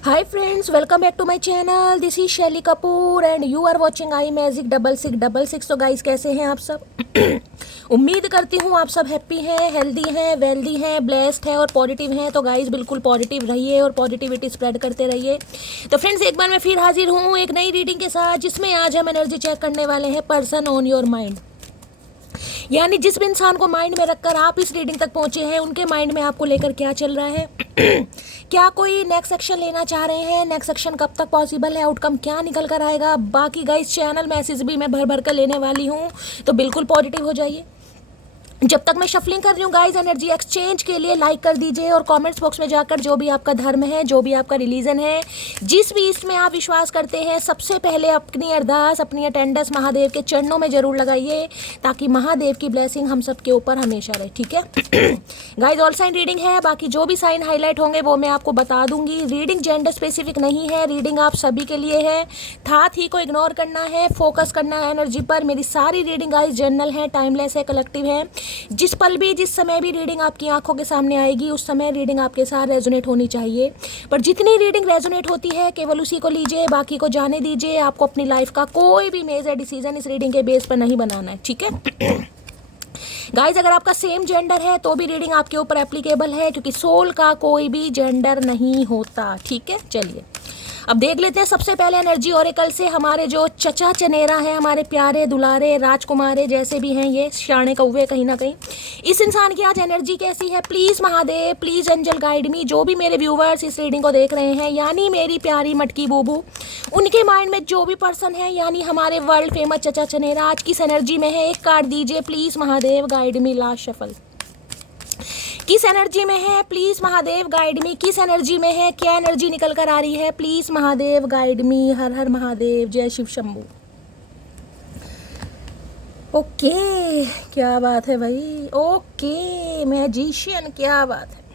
Hi friends, welcome back to my channel. This is Shelly Kapoor and you are watching I magic 6666। तो guys कैसे हैं आप सब? उम्मीद करती हूँ आप सब हैप्पी हैं, हेल्दी हैं, वेल्दी हैं, ब्लेस्ड हैं और पॉजिटिव हैं। तो गाइस बिल्कुल पॉजिटिव रहिए और पॉजिटिविटी स्प्रेड करते रहिए। तो फ्रेंड्स एक बार मैं फिर हाजिर हूँ एक नई रीडिंग के साथ, जिसमें आज हम एनर्जी चेक करने वाले हैं पर्सन ऑन योर माइंड। यानी जिस भी इंसान को माइंड में रखकर आप इस रीडिंग तक पहुंचे हैं, उनके माइंड में आपको लेकर क्या चल रहा है। क्या कोई नेक्स्ट एक्शन लेना चाह रहे हैं, नेक्स्ट एक्शन कब तक पॉसिबल है, आउटकम क्या निकल कर आएगा। बाकी गाइस चैनल मैसेज भी मैं भर भर कर लेने वाली हूँ, तो बिल्कुल पॉजिटिव हो जाइए। जब तक मैं शफलिंग कर रही हूँ गाइस, एनर्जी एक्सचेंज के लिए लाइक कर दीजिए और कमेंट्स बॉक्स में जाकर जो भी आपका धर्म है, जो भी आपका रिलीजन है, जिस भी इसमें आप विश्वास करते हैं, सबसे पहले अपनी अरदास, अपनी अटेंडेंस महादेव के चरणों में जरूर लगाइए, ताकि महादेव की ब्लेसिंग हम सबके ऊपर हमेशा रहे। ठीक है गाइस, ऑल साइन रीडिंग है, बाकी जो भी साइन हाईलाइट होंगे वो मैं आपको बता दूंगी। रीडिंग जेंडर स्पेसिफिक नहीं है, रीडिंग आप सभी के लिए है। थाट ही को इग्नोर करना है, फोकस करना है एनर्जी पर। मेरी सारी रीडिंग गाइस जनरल है, टाइमलेस है, कलेक्टिव है। जिस पल भी, जिस समय भी रीडिंग आपकी आंखों के सामने आएगी, उस समय रीडिंग आपके साथ रेजोनेट होनी चाहिए। पर जितनी रीडिंग रेजोनेट होती है केवल उसी को लीजिए, बाकी को जाने दीजिए। आपको अपनी लाइफ का कोई भी मेजर डिसीजन इस रीडिंग के बेस पर नहीं बनाना है। ठीक है गाइज, अगर आपका सेम जेंडर है तो भी रीडिंग आपके ऊपर एप्लीकेबल है, क्योंकि सोल का कोई भी जेंडर नहीं होता। ठीक है, चलिए अब देख लेते हैं सबसे पहले एनर्जी ओरेकल से हमारे जो चचा चनेरा है, हमारे प्यारे दुलारे राजकुमारे जैसे भी हैं, ये शाणे कौवे कहीं ना कहीं। इस इंसान की आज एनर्जी कैसी है? Please Mahadev, please angel guide me. जो भी मेरे व्यूवर्स इस रीडिंग को देख रहे हैं, यानी मेरी प्यारी मटकी बूबू, उनके माइंड में जो भी पर्सन है, यानी हमारे वर्ल्ड फेमस चचा चनेरा आज किस एनर्जी में है, एक कार्ड दीजिए please Mahadev, guide me. Last shuffle किस एनर्जी में है, प्लीज महादेव गाइड मी। किस एनर्जी में है, क्या एनर्जी निकल कर आ रही है, प्लीज महादेव गाइड मी। हर हर महादेव, जय शिव शंभू। ओके, क्या बात है भाई। ओके मैजिशियन, क्या बात है।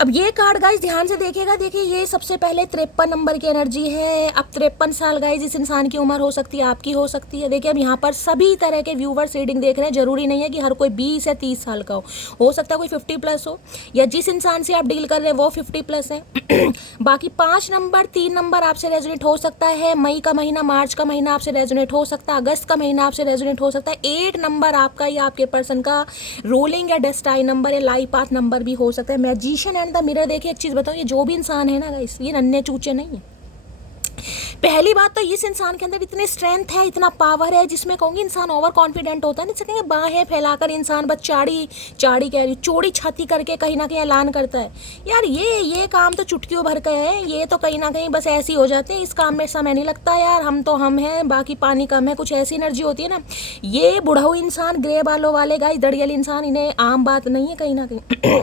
अब ये कार्ड गाइज ध्यान से देखिएगा। देखिए ये सबसे पहले 53 नंबर की एनर्जी है। अब 53 साल गाइज इस इंसान की उम्र हो सकती है, आपकी हो सकती है। देखिए अब यहाँ पर सभी तरह के व्यूवर्स रीडिंग देख रहे हैं, जरूरी नहीं है कि हर कोई 20 या 30 साल का हो सकता है कोई 50 प्लस हो, या जिस इंसान से आप डील कर रहे हैं वो 50 प्लस है। बाकी 5 नंबर, 3 नंबर आपसे रेजोनेट हो सकता है। मई का महीना, मार्च का महीना आपसे रेजोनेट हो सकता है, अगस्त का महीना आपसे रेजोनेट हो सकता है। 8 नंबर आपका या आपके पर्सन का रोलिंग या डेस्टाइन नंबर या लाइफ पाथ नंबर भी हो सकता है। मैजिशियन एंड द मिरर, देखिए एक चीज़ बताओ, ये जो भी इंसान है ना गाइस, ये नन्हे चूचे नहीं है। पहली बात तो इस इंसान के अंदर इतनी स्ट्रेंथ है, इतना पावर है, जिसमें कहूँगी इंसान ओवर कॉन्फिडेंट होता है। नहीं सकेंगे बाहें फैलाकर इंसान बस चाड़ी चाड़ी कह रही, चौड़ी छाती करके कहीं ना कहीं ऐलान करता है, यार ये काम तो चुटकियों भर का है, ये तो कहीं ना कहीं बस ऐसे ही हो जाते हैं, इस काम में समय नहीं लगता यार, हम तो हम हैं, बाकी पानी कम है, कुछ ऐसी एनर्जी होती है ना। ये बुढ़ाऊ इंसान, ग्रे बालों वाले गाइस, दड़ियल इंसान, इन्हें आम बात नहीं है कहीं ना कहीं।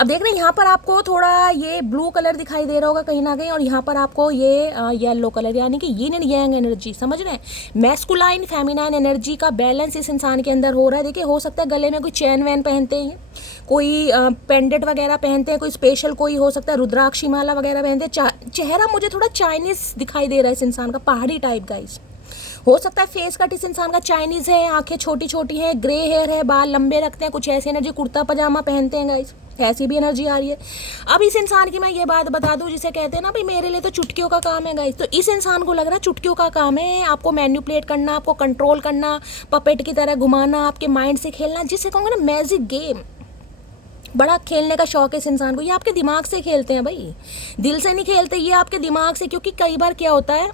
अब देख रहे हैं यहाँ पर आपको थोड़ा ये ब्लू कलर दिखाई दे रहा होगा कहीं ना कहीं, और यहाँ पर आपको ये येलो कलर, यानी कि यिन एंड यांग एनर्जी, समझ रहे हैं। मैस्कुलाइन फेमिनाइन एनर्जी का बैलेंस इस इंसान के अंदर हो रहा है। देखिए हो सकता है गले में कोई चैन वैन पहनते हैं, कोई पेंडेंट वगैरह पहनते हैं, कोई स्पेशल कोई हो सकता है रुद्राक्षी माला वगैरह पहनते हैं। चेहरा मुझे थोड़ा चाइनीज दिखाई दे रहा है इस इंसान का, पहाड़ी टाइप गाइस। हो सकता है फेस कट इस इंसान का चाइनीज है, आंखें छोटी छोटी हैं, ग्रे हेयर है, बाल लंबे रखते हैं, कुछ ऐसी एनर्जी, कुर्ता पजामा पहनते हैं गाइस, ऐसी भी एनर्जी आ रही है। अब इस इंसान की मैं ये बात बता दूं, जिसे कहते हैं ना भाई मेरे लिए तो चुटकियों का काम है गाइस, तो इस इंसान को लग रहा है चुटकियों का काम है आपको मैनिपुलेट करना, आपको कंट्रोल करना, पपेट की तरह घुमाना, आपके माइंड से खेलना, जिसे कहूँगा ना मैजिक गेम। बड़ा खेलने का शौक है इस इंसान को। ये आपके दिमाग से खेलते हैं भाई, दिल से नहीं खेलते, ये आपके दिमाग से। क्योंकि कई बार क्या होता है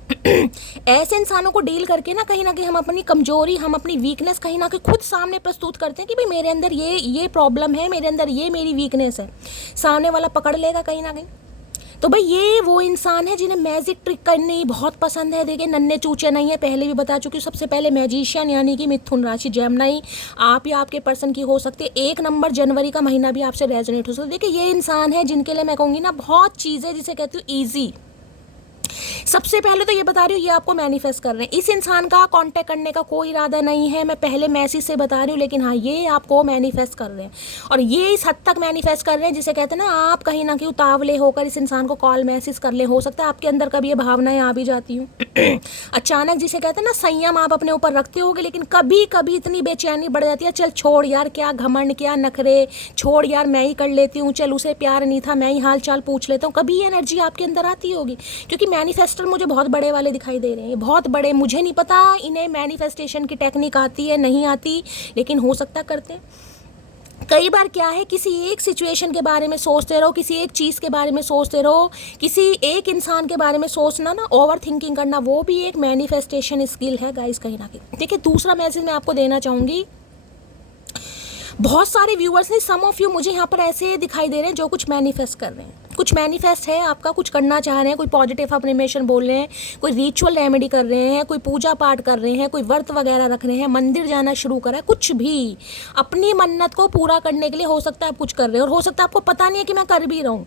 ऐसे इंसानों को डील करके ना कहीं हम अपनी कमजोरी, हम अपनी वीकनेस कहीं ना कहीं खुद सामने प्रस्तुत करते हैं कि भाई मेरे अंदर ये प्रॉब्लम है, मेरे अंदर ये मेरी वीकनेस है। सामने वाला पकड़ लेगा कहीं ना कहीं। तो भाई ये वो इंसान है जिन्हें मैजिक ट्रिक करनी बहुत पसंद है। देखिए नन्हे चूचे नहीं है, पहले भी बता चुकी हूँ। सबसे पहले मैजिशियन यानी कि मिथुन राशि, जेमिनी आप या आपके पर्सन की हो सकती है। 1 नंबर जनवरी का महीना भी आपसे रेजोनेट हो सकता है। देखिए ये इंसान है जिनके लिए मैं कहूँगी ना बहुत चीज़ें, जिसे कहती हूँ ईजी, सबसे पहले तो ये बता रही हूँ, ये आपको मैनिफेस्ट कर रहे हैं। इस इंसान का कांटेक्ट करने का कोई इरादा नहीं है, मैं पहले मैसेज से बता रही हूँ, लेकिन हाँ ये आपको मैनिफेस्ट कर रहे हैं। और ये इस हद तक मैनिफेस्ट कर रहे हैं जिसे कहते हैं ना, आप कहीं ना कहीं उतावले होकर इस इंसान को कॉल मैसेज कर ले। हो सकता है आपके अंदर कभी ये भावनाएं आ भी जाती हूँ अचानक, जिसे कहते हैं ना संयम आप अपने ऊपर रखते होगे, लेकिन कभी कभी इतनी बेचैनी बढ़ जाती है, चल छोड़ यार, क्या घमंड, क्या नखरे, छोड़ यार मैं ही कर लेती हूँ, चल उसे प्यार नहीं था, मैं ही हाल चाल पूछ लेता हूँ। कभी ये एनर्जी आपके अंदर आती होगी, क्योंकि मैनिफेस्टर मुझे बहुत बड़े वाले दिखाई दे रहे हैं, बहुत बड़े। मुझे नहीं पता इन्हें मैनिफेस्टेशन की टेक्निक आती है नहीं आती, लेकिन हो सकता करते हैं। कई बार क्या है, किसी एक सिचुएशन के बारे में सोचते रहो, किसी एक चीज़ के बारे में सोचते रहो, किसी एक इंसान के बारे में सोचना ना, ओवर थिंकिंग करना, वो भी एक मैनिफेस्टेशन स्किल है गाइस कहीं ना कहीं। देखिए दूसरा मैसेज मैं आपको देना चाहूँगी, बहुत सारे व्यूअर्स ने, सम ऑफ यू मुझे यहाँ पर ऐसे दिखाई दे रहे हैं जो कुछ मैनिफेस्ट कर रहे हैं, कुछ मैनिफेस्ट है आपका, कुछ करना चाह रहे हैं, कोई पॉजिटिव अफर्मेशन बोल रहे हैं, कोई रिचुअल रेमेडी कर रहे हैं, कोई पूजा पाठ कर रहे हैं, कोई व्रत वगैरह रख रहे हैं, मंदिर जाना शुरू करा है, कुछ भी अपनी मन्नत को पूरा करने के लिए हो सकता है आप कुछ कर रहे हो, और हो सकता है आपको पता नहीं है कि मैं कर भी रहा हूँ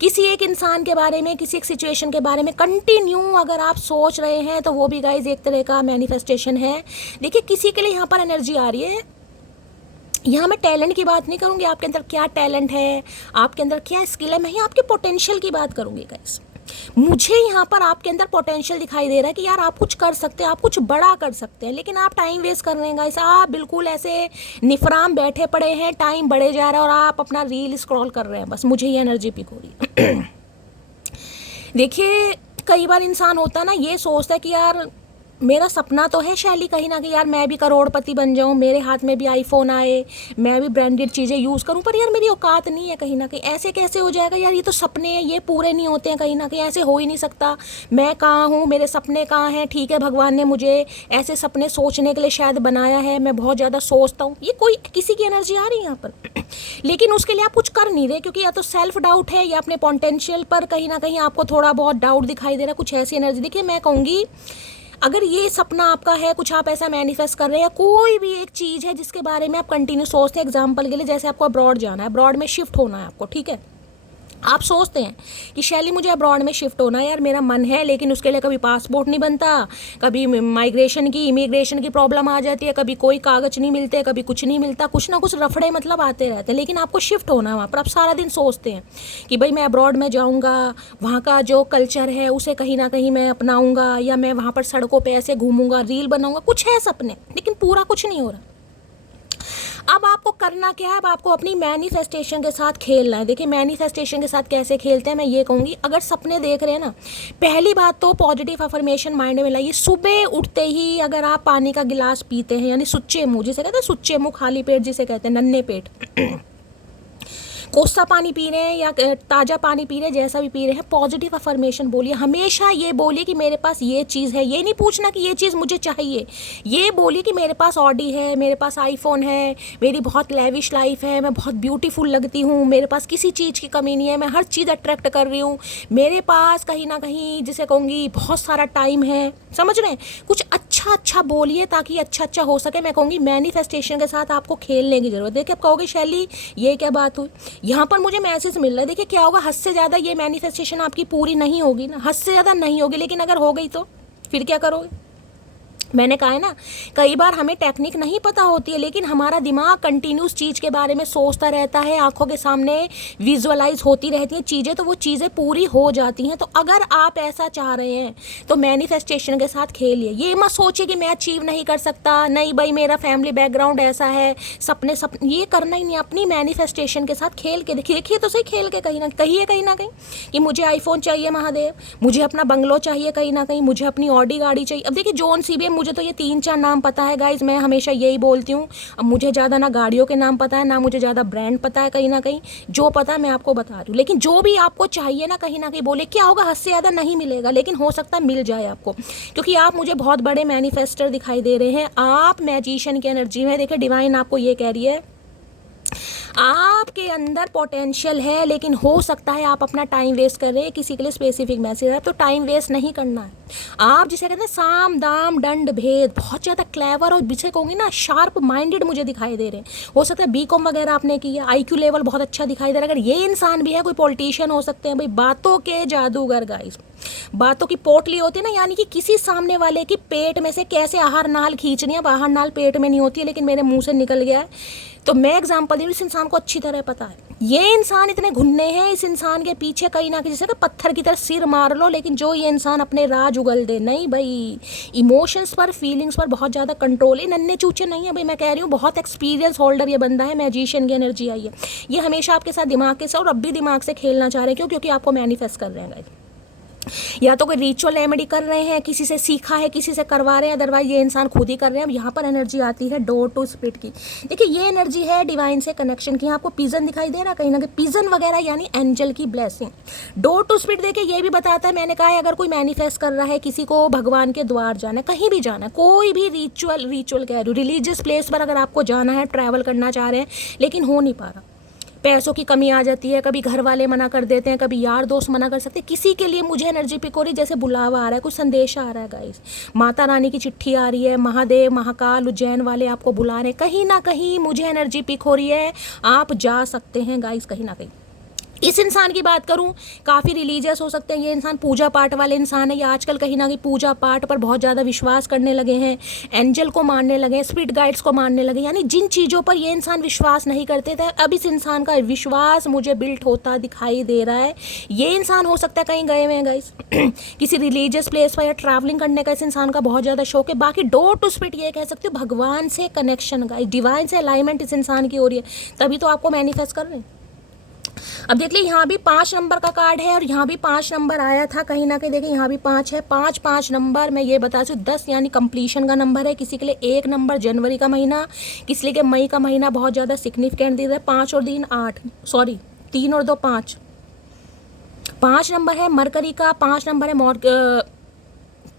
किसी एक इंसान के बारे में, किसी एक सिचुएशन के बारे में कंटिन्यू अगर आप सोच रहे हैं, तो वो भी गाइज एक तरह का मैनिफेस्टेशन है। देखिए किसी के लिए यहाँ पर एनर्जी आ रही है, यहाँ मैं टैलेंट की बात नहीं करूँगी, आपके अंदर क्या टैलेंट है, आपके अंदर क्या स्किल है, मैं यहाँ आपके पोटेंशियल की बात करूँगी गाइस। मुझे यहाँ पर आपके अंदर पोटेंशियल दिखाई दे रहा है कि यार आप कुछ कर सकते हैं, आप कुछ बड़ा कर सकते हैं, लेकिन आप टाइम वेस्ट कर रहे हैं गाइस। आप बिल्कुल ऐसे निफराम बैठे पड़े हैं, टाइम बढ़े जा रहा है और आप अपना रील स्क्रॉल कर रहे हैं, बस मुझे ये एनर्जी पिक हो रही है देखिए कई बार इंसान होता है ना, ये सोचता है कि यार मेरा सपना तो है शैली कहीं ना कहीं, यार मैं भी करोड़पति बन जाऊं, मेरे हाथ में भी आईफोन आए, मैं भी ब्रांडेड चीज़ें यूज़ करूं, पर यार मेरी औकात नहीं है कहीं ना कहीं। ऐसे कैसे हो जाएगा यार, ये तो सपने हैं, ये पूरे नहीं होते हैं कहीं ना कहीं, ऐसे हो ही नहीं सकता। मैं कहाँ हूँ, मेरे सपने कहाँ हैं? ठीक है भगवान ने मुझे ऐसे सपने सोचने के लिए शायद बनाया है, मैं बहुत ज़्यादा सोचता हूँ, ये कोई किसी की एनर्जी आ रही है यहाँ पर लेकिन उसके लिए आप कुछ कर नहीं रहे, क्योंकि या तो सेल्फ डाउट है या अपने पोटेंशियल पर कहीं ना कहीं आपको थोड़ा बहुत डाउट दिखाई दे रहा है, कुछ ऐसी एनर्जी। देखिए मैं कहूँगी, अगर ये सपना आपका है, कुछ आप ऐसा मैनिफेस्ट कर रहे हैं, कोई भी एक चीज़ है जिसके बारे में आप कंटिन्यू सोचते हैं, एग्जांपल के लिए जैसे आपको अब्रॉड जाना है, अब्रॉड में शिफ्ट होना है आपको, ठीक है, आप सोचते हैं कि शैली मुझे अब्रॉड में शिफ्ट होना है, यार मेरा मन है, लेकिन उसके लिए कभी पासपोर्ट नहीं बनता, कभी माइग्रेशन की इमिग्रेशन की प्रॉब्लम आ जाती है, कभी कोई कागज नहीं मिलते, कभी कुछ नहीं मिलता, कुछ ना कुछ रफड़े मतलब आते रहते हैं, लेकिन आपको शिफ्ट होना है वहाँ पर। आप सारा दिन सोचते हैं कि भाई मैं अब्रॉड में जाऊँगा, वहाँ का जो कल्चर है उसे कहीं ना कहीं मैं अपनाऊँगा, या मैं वहाँ पर सड़कों पर ऐसे घूमूंगा, रील बनाऊँगा, कुछ है सपने, लेकिन पूरा कुछ नहीं हो रहा। अब आपको करना क्या है, अब आपको अपनी मैनिफेस्टेशन के साथ खेलना है। देखिए मैनिफेस्टेशन के साथ कैसे खेलते हैं, मैं ये कहूँगी, अगर सपने देख रहे हैं ना, पहली बात तो पॉजिटिव अफर्मेशन माइंड में लाइए। सुबह उठते ही अगर आप पानी का गिलास पीते हैं, यानी सुच्चे मुँह जिसे कहते हैं, सुच्चे मुँह खाली पेट जिसे कहते हैं, नन्हे पेट कोसा पानी पी रहे हैं या ताज़ा पानी पी रहे हैं, जैसा भी पी रहे हैं, पॉजिटिव अफर्मेशन बोलिए। हमेशा ये बोलिए कि मेरे पास ये चीज़ है, ये नहीं पूछना कि ये चीज़ मुझे चाहिए, ये बोलिए कि मेरे पास ऑडी है, मेरे पास आईफोन है, मेरी बहुत लेविश लाइफ है, मैं बहुत ब्यूटीफुल लगती हूँ, मेरे पास किसी चीज़ की कमी नहीं है, मैं हर चीज़ अट्रैक्ट कर रही हूँ, मेरे पास कहीं ना कहीं जिसे कहूँगी बहुत सारा टाइम है। समझ रहे हैं? कुछ अच्छा अच्छा बोलिए ताकि अच्छा अच्छा हो सके। मैं कहूँगी मैनिफेस्टेशन के साथ आपको खेलने की ज़रूरत है। देखिए आप कहोगे शैली ये क्या बात हुई, यहाँ पर मुझे मैसेज मिल रहा है। देखिए क्या होगा, हद से ज़्यादा ये मैनिफेस्टेशन आपकी पूरी नहीं होगी ना, हद से ज़्यादा नहीं होगी, लेकिन अगर हो गई तो फिर क्या करोगे? मैंने कहा है ना, कई बार हमें टेक्निक नहीं पता होती है, लेकिन हमारा दिमाग कंटिन्यूस चीज़ के बारे में सोचता रहता है, आंखों के सामने विजुअलाइज होती रहती हैं चीज़ें, तो वो चीज़ें पूरी हो जाती हैं। तो अगर आप ऐसा चाह रहे हैं तो मैनिफेस्टेशन के साथ खेलिए। ये मत सोचिए कि मैं अचीव नहीं कर सकता, नहीं भाई मेरा फैमिली बैकग्राउंड ऐसा है, सपने ये करना ही नहीं। अपनी मैनिफेस्टेशन के साथ खेल के देखिए तो सही, खेल के कहीं ना कहीं कि मुझे आईफोन चाहिए महादेव, मुझे अपना बंगलो चाहिए कहीं ना कहीं, मुझे अपनी ऑडी गाड़ी चाहिए। अब देखिए जॉन सीबीएम, मुझे तो ये 3-4 नाम पता है गाइज, मैं हमेशा यही बोलती हूँ। अब मुझे ज़्यादा ना गाड़ियों के नाम पता है, ना मुझे ज़्यादा ब्रांड पता है, कहीं ना कहीं जो पता है मैं आपको बता रही हूँ। लेकिन जो भी आपको चाहिए ना कहीं बोले, क्या होगा, हद से ज़्यादा नहीं मिलेगा, लेकिन हो सकता है मिल जाए आपको, क्योंकि आप मुझे बहुत बड़े मैनिफेस्टर दिखाई दे रहे हैं। आप मैजिशियन की एनर्जी में, देखिए डिवाइन आपको ये कह रही है, आप आपके अंदर पोटेंशियल है, लेकिन हो सकता है आप अपना टाइम वेस्ट कर रहे हैं किसी के लिए स्पेसिफिक मैसेज है, तो टाइम वेस्ट नहीं करना है। आप जिसे कहते हैं साम दाम दंड भेद, बहुत ज़्यादा क्लेवर और जिसे कहूँगी ना शार्प माइंडेड मुझे दिखाई दे रहे हैं। हो सकता है बीकॉम वगैरह आपने किया, IQ लेवल बहुत अच्छा दिखाई दे रहा है। अगर ये इंसान भी है, कोई पॉलिटिशियन हो सकते हैं भाई, बातों के जादूगर गाइस। बातों की पोटली होती है ना, यानी कि किसी सामने वाले की पेट में से कैसे आहार नाल खींचनी है। आहार नाल पेट में नहीं होती है, लेकिन मेरे मुंह से निकल गया है, तो मैं एग्जांपल दे रही हूँ। इस इंसान को अच्छी तरह पता है ये इंसान इतने घुन्ने हैं, इस इंसान के पीछे कहीं ना कहीं जैसे पत्थर की तरह सिर मार लो, लेकिन जो ये इंसान अपने राज उगल दे। नहीं भाई, इमोशंस पर फीलिंग्स पर बहुत ज़्यादा कंट्रोल है, नन्हे चूचे नहीं है भाई। मैं कह रही हूँ बहुत एक्सपीरियंस होल्डर ये बंदा है, मैजिशियन की एनर्जी आई है। ये हमेशा आपके साथ दिमाग के साथ और अब भी दिमाग से खेलना चाह रहे हैं। क्यों? क्योंकि आपको मैनिफेस्ट कर रहे हैं गाइस। या तो कोई रिचुअल रेमेडी कर रहे हैं, किसी से सीखा है, किसी से करवा रहे हैं, अदरवाइज ये इंसान खुद ही कर रहे हैं। अब यहाँ पर एनर्जी आती है डोर टू स्पिरिट की। देखिए ये एनर्जी है डिवाइन से कनेक्शन की। आपको पिजन दिखाई दे रहा है कहीं ना कहीं, पिजन वगैरह यानी एंजल की ब्लेसिंग। डोर टू स्पिरिट देखिए ये भी बताता है, मैंने कहा है अगर कोई मैनिफेस्ट कर रहा है किसी को भगवान के द्वार जाना है, कहीं भी जाना है, कोई भी रिचुअल कह रही हूँ, रिलीजियस प्लेस पर अगर आपको जाना है, ट्रैवल करना चाह रहे हैं, लेकिन हो नहीं पा रहा, पैसों की कमी आ जाती है, कभी घर वाले मना कर देते हैं, कभी यार दोस्त मना कर सकते हैं, किसी के लिए मुझे एनर्जी पिक हो रही, जैसे बुलावा आ रहा है, कुछ संदेश आ रहा है गाइस, माता रानी की चिट्ठी आ रही है, महादेव महाकाल उज्जैन वाले आपको बुला रहे हैं, कहीं ना कहीं मुझे एनर्जी पिक हो रही है, आप जा सकते हैं गाइस कहीं ना कहीं। इस इंसान की बात करूं, काफ़ी रिलीजियस हो सकते हैं ये इंसान, पूजा पाठ वाले इंसान है, ये आजकल कहीं ना कहीं पूजा पाठ पर बहुत ज़्यादा विश्वास करने लगे हैं, एंजल को मानने लगे हैं, स्पिरिट गाइड्स को मानने लगे, यानी जिन चीज़ों पर ये इंसान विश्वास नहीं करते थे, अब इस इंसान का विश्वास मुझे बिल्ट होता दिखाई दे रहा है। ये इंसान हो सकता है कहीं गए हुए हैं गाइस किसी रिलीजियस प्लेस पर, या ट्रैवलिंग करने का इस इंसान का बहुत ज़्यादा शौक है। बाकी डोर टू स्पिरिट ये कह सकते हो भगवान से कनेक्शन गाइस, डिवाइन से अलाइनमेंट इस इंसान की हो रही है, तभी तो आपको मैनिफेस्ट कर रहे हैं। अब देख लीजिए यहाँ भी 5 नंबर का कार्ड है और यहाँ भी 5 नंबर आया था कहीं ना कहीं, देखिए यहाँ भी 5 है, 5 नंबर मैं ये बता दूँ 10 यानी कंप्लीशन का नंबर है। किसी के लिए 1 नंबर जनवरी का महीना, किसी के मई का महीना बहुत ज़्यादा सिग्निफिकेंट दे रहा है। 5 और 3 8, सॉरी 3 और 2 5, 5 नंबर है मरकरी का, 5 नंबर है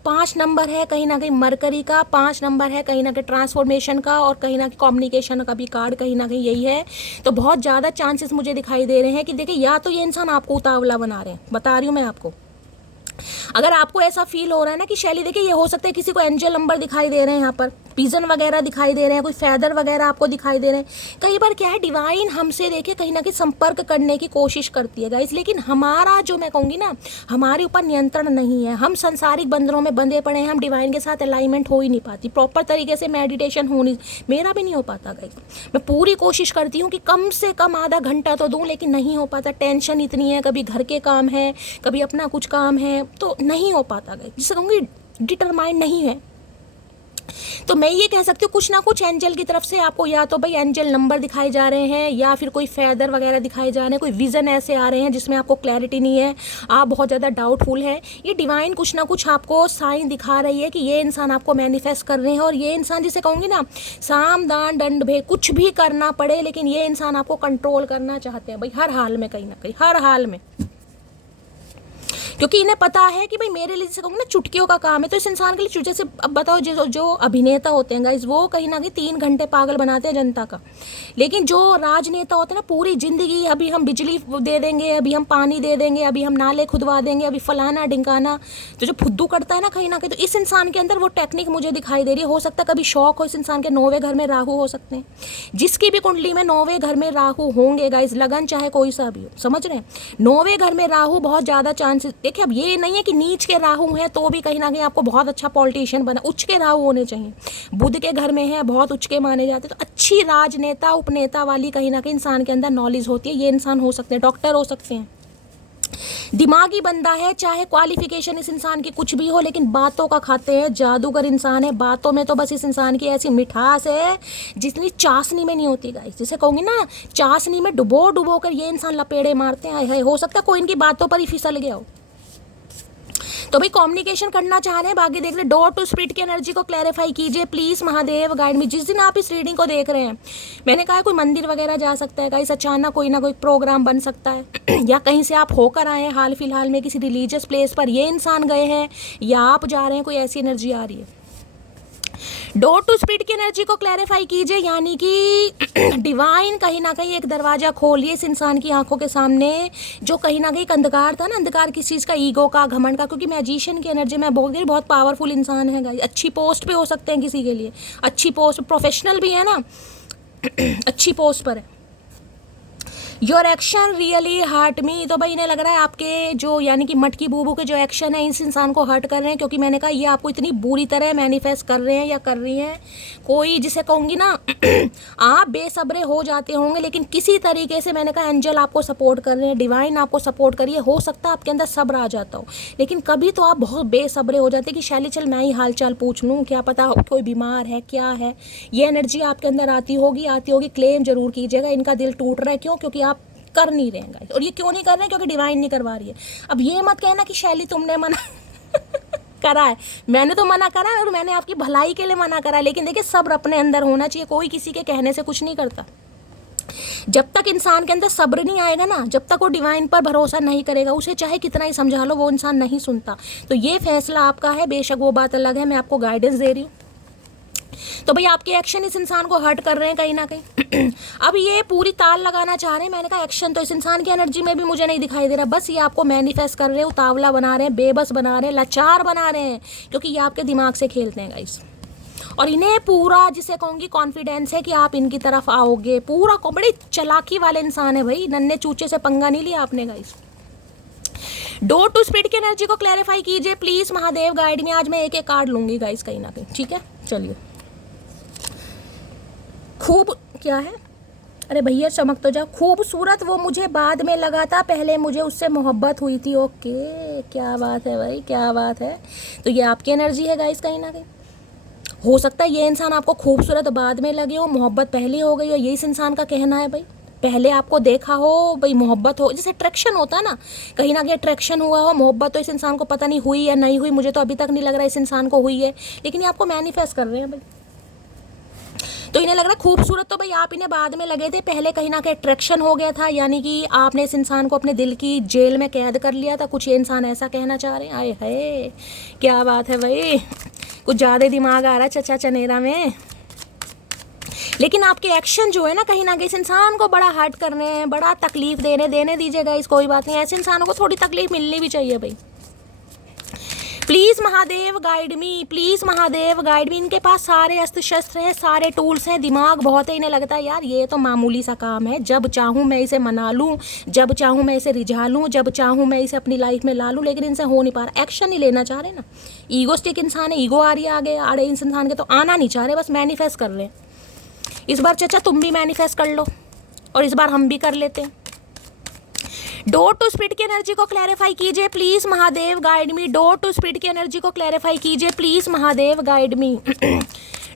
5 नंबर है कहीं ना कहीं मरकरी का, 5 नंबर है कहीं ना कहीं ट्रांसफॉर्मेशन का, और कहीं ना कहीं कम्युनिकेशन का भी कार्ड कहीं ना कहीं यही है। तो बहुत ज़्यादा चांसेस मुझे दिखाई दे रहे हैं कि देखिए या तो ये इंसान आपको उतावला बना रहे हैं, बता रही हूँ मैं आपको। अगर आपको ऐसा फील हो रहा है ना कि शैली देखिए ये हो सकता है किसी को एंजल नंबर दिखाई दे रहे हैं, यहाँ पर पिजन वगैरह दिखाई दे रहे हैं, कोई फैदर वगैरह आपको दिखाई दे रहे हैं। कई बार क्या है डिवाइन हमसे देखिए कहीं ना कहीं संपर्क करने की कोशिश करती है गाइस, लेकिन हमारा जो मैं कहूँगी ना हमारे ऊपर नियंत्रण नहीं है, हम संसारिक बंधनों में बंधे पड़े हैं, हम डिवाइन के साथ अलाइनमेंट हो ही नहीं पाती, प्रॉपर तरीके से मेडिटेशन हो नहीं, मेरा भी नहीं हो पाता गाइस। मैं पूरी कोशिश करती हूँ कि कम से कम आधा घंटा तो दूँ, लेकिन नहीं हो पाता, टेंशन इतनी है, कभी घर के काम है, कभी अपना कुछ काम है, तो नहीं हो पाता गाइस, जिसे कहूँगी डिटरमाइंड नहीं है। तो मैं ये कह सकती हूँ कुछ ना कुछ एंजल की तरफ से आपको या तो भाई एंजल नंबर दिखाए जा रहे हैं, या फिर कोई फैदर वगैरह दिखाए जा रहे हैं, कोई विजन ऐसे आ रहे हैं जिसमें आपको क्लैरिटी नहीं है, आप बहुत ज़्यादा डाउटफुल है। ये डिवाइन कुछ ना कुछ आपको साइन दिखा रही है कि ये इंसान आपको मैनिफेस्ट कर रहे हैं, और ये इंसान जिसे कहूँगी ना साम दान दंड भेद कुछ भी करना पड़े, लेकिन ये इंसान आपको कंट्रोल करना चाहते हैं भाई हर हाल में, कहीं ना कहीं हर हाल में, क्योंकि इन्हें पता है कि भाई मेरे लिए जैसे कहूँगा ना चुटकियों का काम है। तो इस इंसान के लिए जैसे अब बताओ जो अभिनेता होते हैं गाइस, वो कहीं ना कहीं 3 घंटे पागल बनाते हैं जनता का, लेकिन जो राजनेता होते हैं ना पूरी जिंदगी अभी हम बिजली दे देंगे, अभी हम पानी दे देंगे, अभी हम नाले खुदवा देंगे, अभी फलाना ढिंकाना, तो जो फुद्दू करता है ना कहीं ना कहीं, तो इस इंसान के अंदर वो टेक्निक मुझे दिखाई दे रही है। हो सकता है कभी शौक हो इस इंसान के 9वें घर में राहु हो सकते हैं, जिसकी भी कुंडली में 9वें घर में राहु होंगे गाइस, लगन चाहे कोई सा भी हो, समझ रहे हैं, 9वें घर में राहु बहुत ज़्यादा चांसेस। देखिए अब ये नहीं है कि नीच के राहु हैं तो भी कहीं ना कहीं आपको बहुत अच्छा पॉलिटिशियन बना, उच्च के राहु होने चाहिए, बुध के घर में है बहुत उच्च के माने जाते हैं, तो अच्छी राजनेता उपनेता वाली कहीं ना कहीं इंसान के अंदर नॉलेज होती है। ये इंसान हो सकते हैं डॉक्टर हो सकते हैं, दिमागी बंदा है, चाहे क्वालिफिकेशन इस इंसान की कुछ भी हो, लेकिन बातों का खाते हैं, जादूगर इंसान है, बातों में तो बस इस इंसान की ऐसी मिठास है जितनी चाशनी में नहीं होती गाइस, जिसे कहूँगी ना चाशनी में डुबो डुबो कर ये इंसान लपेड़े मारते हैं। हो सकता है कोई इनकी बातों पर ही फिसल गया हो। तो भाई कम्युनिकेशन करना चाह रहे हैं, बाकी देख रहे डोर टू स्पिरिट की एनर्जी को क्लैरिफाई कीजिए प्लीज़, महादेव गाइड मी। जिस दिन आप इस रीडिंग को देख रहे हैं, मैंने कहा कोई मंदिर वगैरह जा सकता है गाइस, अचानक कोई ना कोई प्रोग्राम बन सकता है या कहीं से आप होकर आए हैं हाल फिलहाल में किसी रिलीजियस प्लेस पर ये इंसान गए हैं, या आप जा रहे हैं, कोई ऐसी एनर्जी आ रही है। डोर टू स्पिरिट की एनर्जी को क्लैरिफाई कीजिए, यानी कि डिवाइन कहीं ना कहीं एक दरवाजा खोलिए इस इंसान की आंखों के सामने, जो कहीं ना कहीं एक अंधकार था ना, अंधकार किस चीज़ का, ईगो का, घमंड का, क्योंकि मैजिशियन की एनर्जी में बोल रही बहुत पावरफुल इंसान है गाइस, अच्छी पोस्ट पे हो सकते हैं किसी के लिए, अच्छी पोस्ट, प्रोफेशनल भी है ना अच्छी पोस्ट पर है। Your action really hurt me, तो भाई इन्हें लग रहा है आपके जो यानी कि मटकी बूबू के जो एक्शन है इस इंसान को हर्ट कर रहे हैं, क्योंकि मैंने कहा ये आपको इतनी बुरी तरह मैनिफेस्ट कर रहे हैं या कर रही हैं, कोई जिसे कहूँगी ना आप बेसब्रे हो जाते होंगे, लेकिन किसी तरीके से मैंने कहा एंजल आपको सपोर्ट कर रहे हैं, डिवाइन आपको सपोर्ट करिए, हो सकता है आपके अंदर सब्र आ जाता हो, लेकिन कभी तो आप बहुत बेसब्रे हो जाते कि शैली चल मैं ही हाल चाल पूछ लूँ, क्या पता कोई बीमार है क्या है, ये एनर्जी आपके अंदर आती होगी, क्लेम जरूर कीजिएगा इनका दिल टूट रहा है, क्यों, क्योंकि आप कर नहीं रहे हैं, और ये क्यों नहीं कर रहे हैं, क्योंकि डिवाइन नहीं करवा रही है। अब ये मत कहना कि शैली तुमने मना करा है, मैंने तो मना करा है और मैंने आपकी भलाई के लिए मना करा है, लेकिन देखिए सब्र अपने अंदर होना चाहिए, कोई किसी के कहने से कुछ नहीं करता। जब तक इंसान के अंदर सब्र नहीं आएगा ना, जब तक वो डिवाइन पर भरोसा नहीं करेगा, उसे चाहे कितना ही समझा लो वो इंसान नहीं सुनता। तो ये फैसला आपका है, बेशक वो बात अलग है, मैं आपको गाइडेंस दे रही हूँ। तो भाई आपके एक्शन इस इंसान को हर्ट कर रहे हैं कहीं ना कहीं अब ये पूरी ताल लगाना चाह रहे हैं, मैंने कहा एक्शन तो इस इंसान की एनर्जी में भी मुझे नहीं दिखाई दे रहा, बस ये आपको मैनिफेस्ट कर रहे हैं, उतावला बना रहे हैं, बेबस बना रहे हैं, लाचार बना रहे हैं, क्योंकि ये आपके दिमाग से खेलते हैं गाइस, और इन्हें पूरा जिसे कहूँगी कॉन्फिडेंस है कि आप इनकी तरफ आओगे, पूरा बड़ी चालाकी वाले इंसान है भाई, नन्हे चूचे से पंगा नहीं लिया आपने गाइस। डोर टू स्पिरिट की एनर्जी को क्लैरिफाई कीजिए प्लीज महादेव गाइड में, आज मैं एक एक कार्ड लूंगी गाइस कहीं ना कहीं, ठीक है। चलिए खूब क्या है, अरे भैया चमक तो जाओ, खूबसूरत वो मुझे बाद में लगा था, पहले मुझे उससे मोहब्बत हुई थी। ओके क्या बात है भाई, क्या बात है। तो ये आपकी एनर्जी है गाइस कहीं ना कहीं, हो सकता है ये इंसान आपको खूबसूरत बाद में लगे हो, मोहब्बत पहले हो गई हो, ये इस इंसान का कहना है भाई। पहले आपको देखा हो भाई, मोहब्बत हो, जैसे अट्रैक्शन होता है ना, कहीं ना कहीं अट्रैक्शन हुआ हो, मोहब्बत तो इस इंसान को पता नहीं हुई या नहीं हुई, मुझे तो अभी तक नहीं लग रहा इस इंसान को हुई है, लेकिन ये आपको मैनिफेस्ट कर रहे हैं भाई। तो इन्हें लग रहा है खूबसूरत तो भाई आप इन्हें बाद में लगे थे, पहले कहीं ना कहीं अट्रैक्शन हो गया था, यानी कि आपने इस इंसान को अपने दिल की जेल में कैद कर लिया था, कुछ ये इंसान ऐसा कहना चाह रहे हैं। आए है क्या बात है भाई, कुछ ज़्यादा दिमाग आ रहा है चचा चनेरा में। लेकिन आपके एक्शन जो है ना कहीं ना कहीं इस इंसान को बड़ा हर्ट कर रहे हैं, बड़ा तकलीफ देने दीजिएगा इस, कोई बात नहीं, ऐसे इंसानों को थोड़ी तकलीफ मिलनी भी चाहिए भाई। Please Mahadev guide me, please Mahadev guide मी। इनके पास सारे अस्त्र शस्त्र हैं, सारे टूल्स हैं, दिमाग बहुत है, इन्हें लगता है यार ये तो मामूली सा काम है, जब चाहूँ मैं इसे मना लूँ, जब चाहूँ मैं इसे रिझा लूँ, जब चाहूँ मैं इसे अपनी लाइफ में ला लूँ, लेकिन इनसे हो नहीं पा रहा, एक्शन नहीं लेना चाह रहे ना, ईगोस्टिक इंसान है, ईगो आ रही है आगे, आड़े इस इंसान के तो आना नहीं चाह रहे, बस मैनिफेस्ट कर रहे हैं। इस बार चाचा तुम भी मैनिफेस्ट कर लो और इस बार हम भी कर लेते हैं। डोर टू स्पिरिट की एनर्जी को क्लैरिफाई कीजिए please Mahadev guide me, door to spirit की एनर्जी को क्लैरिफाई कीजिए please Mahadev guide me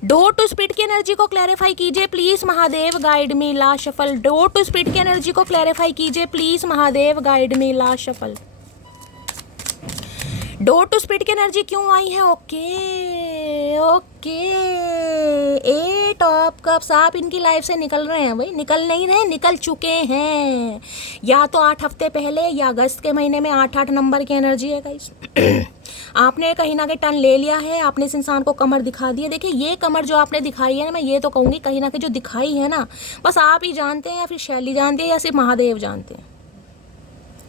door to spirit की एनर्जी को क्लैरिफाई कीजिए प्लीज महादेव गाइड मी, ला शफल। डोर टू स्पिरिट की एनर्जी को क्लैरिफाई कीजिए प्लीज महादेव गाइड मी, ला शफल। डोर टू स्पिरिट की एनर्जी क्यों आई है, ओके ओके, 8 ऑफ कप्स, आप इनकी लाइफ से निकल रहे हैं भाई, निकल नहीं रहे, निकल चुके हैं, या तो 8 हफ्ते पहले या अगस्त के महीने में। 8 नंबर की एनर्जी है गाइस आपने कहीं ना कहीं टर्न ले लिया है, आपने इस इंसान को कमर दिखा दी है। देखिए ये कमर जो आपने दिखाई है ना, मैं ये तो कहूँगी कहीं ना कहीं जो दिखाई है ना, बस आप ही जानते हैं या फिर शैली जानती है या सिर्फ महादेव जानते हैं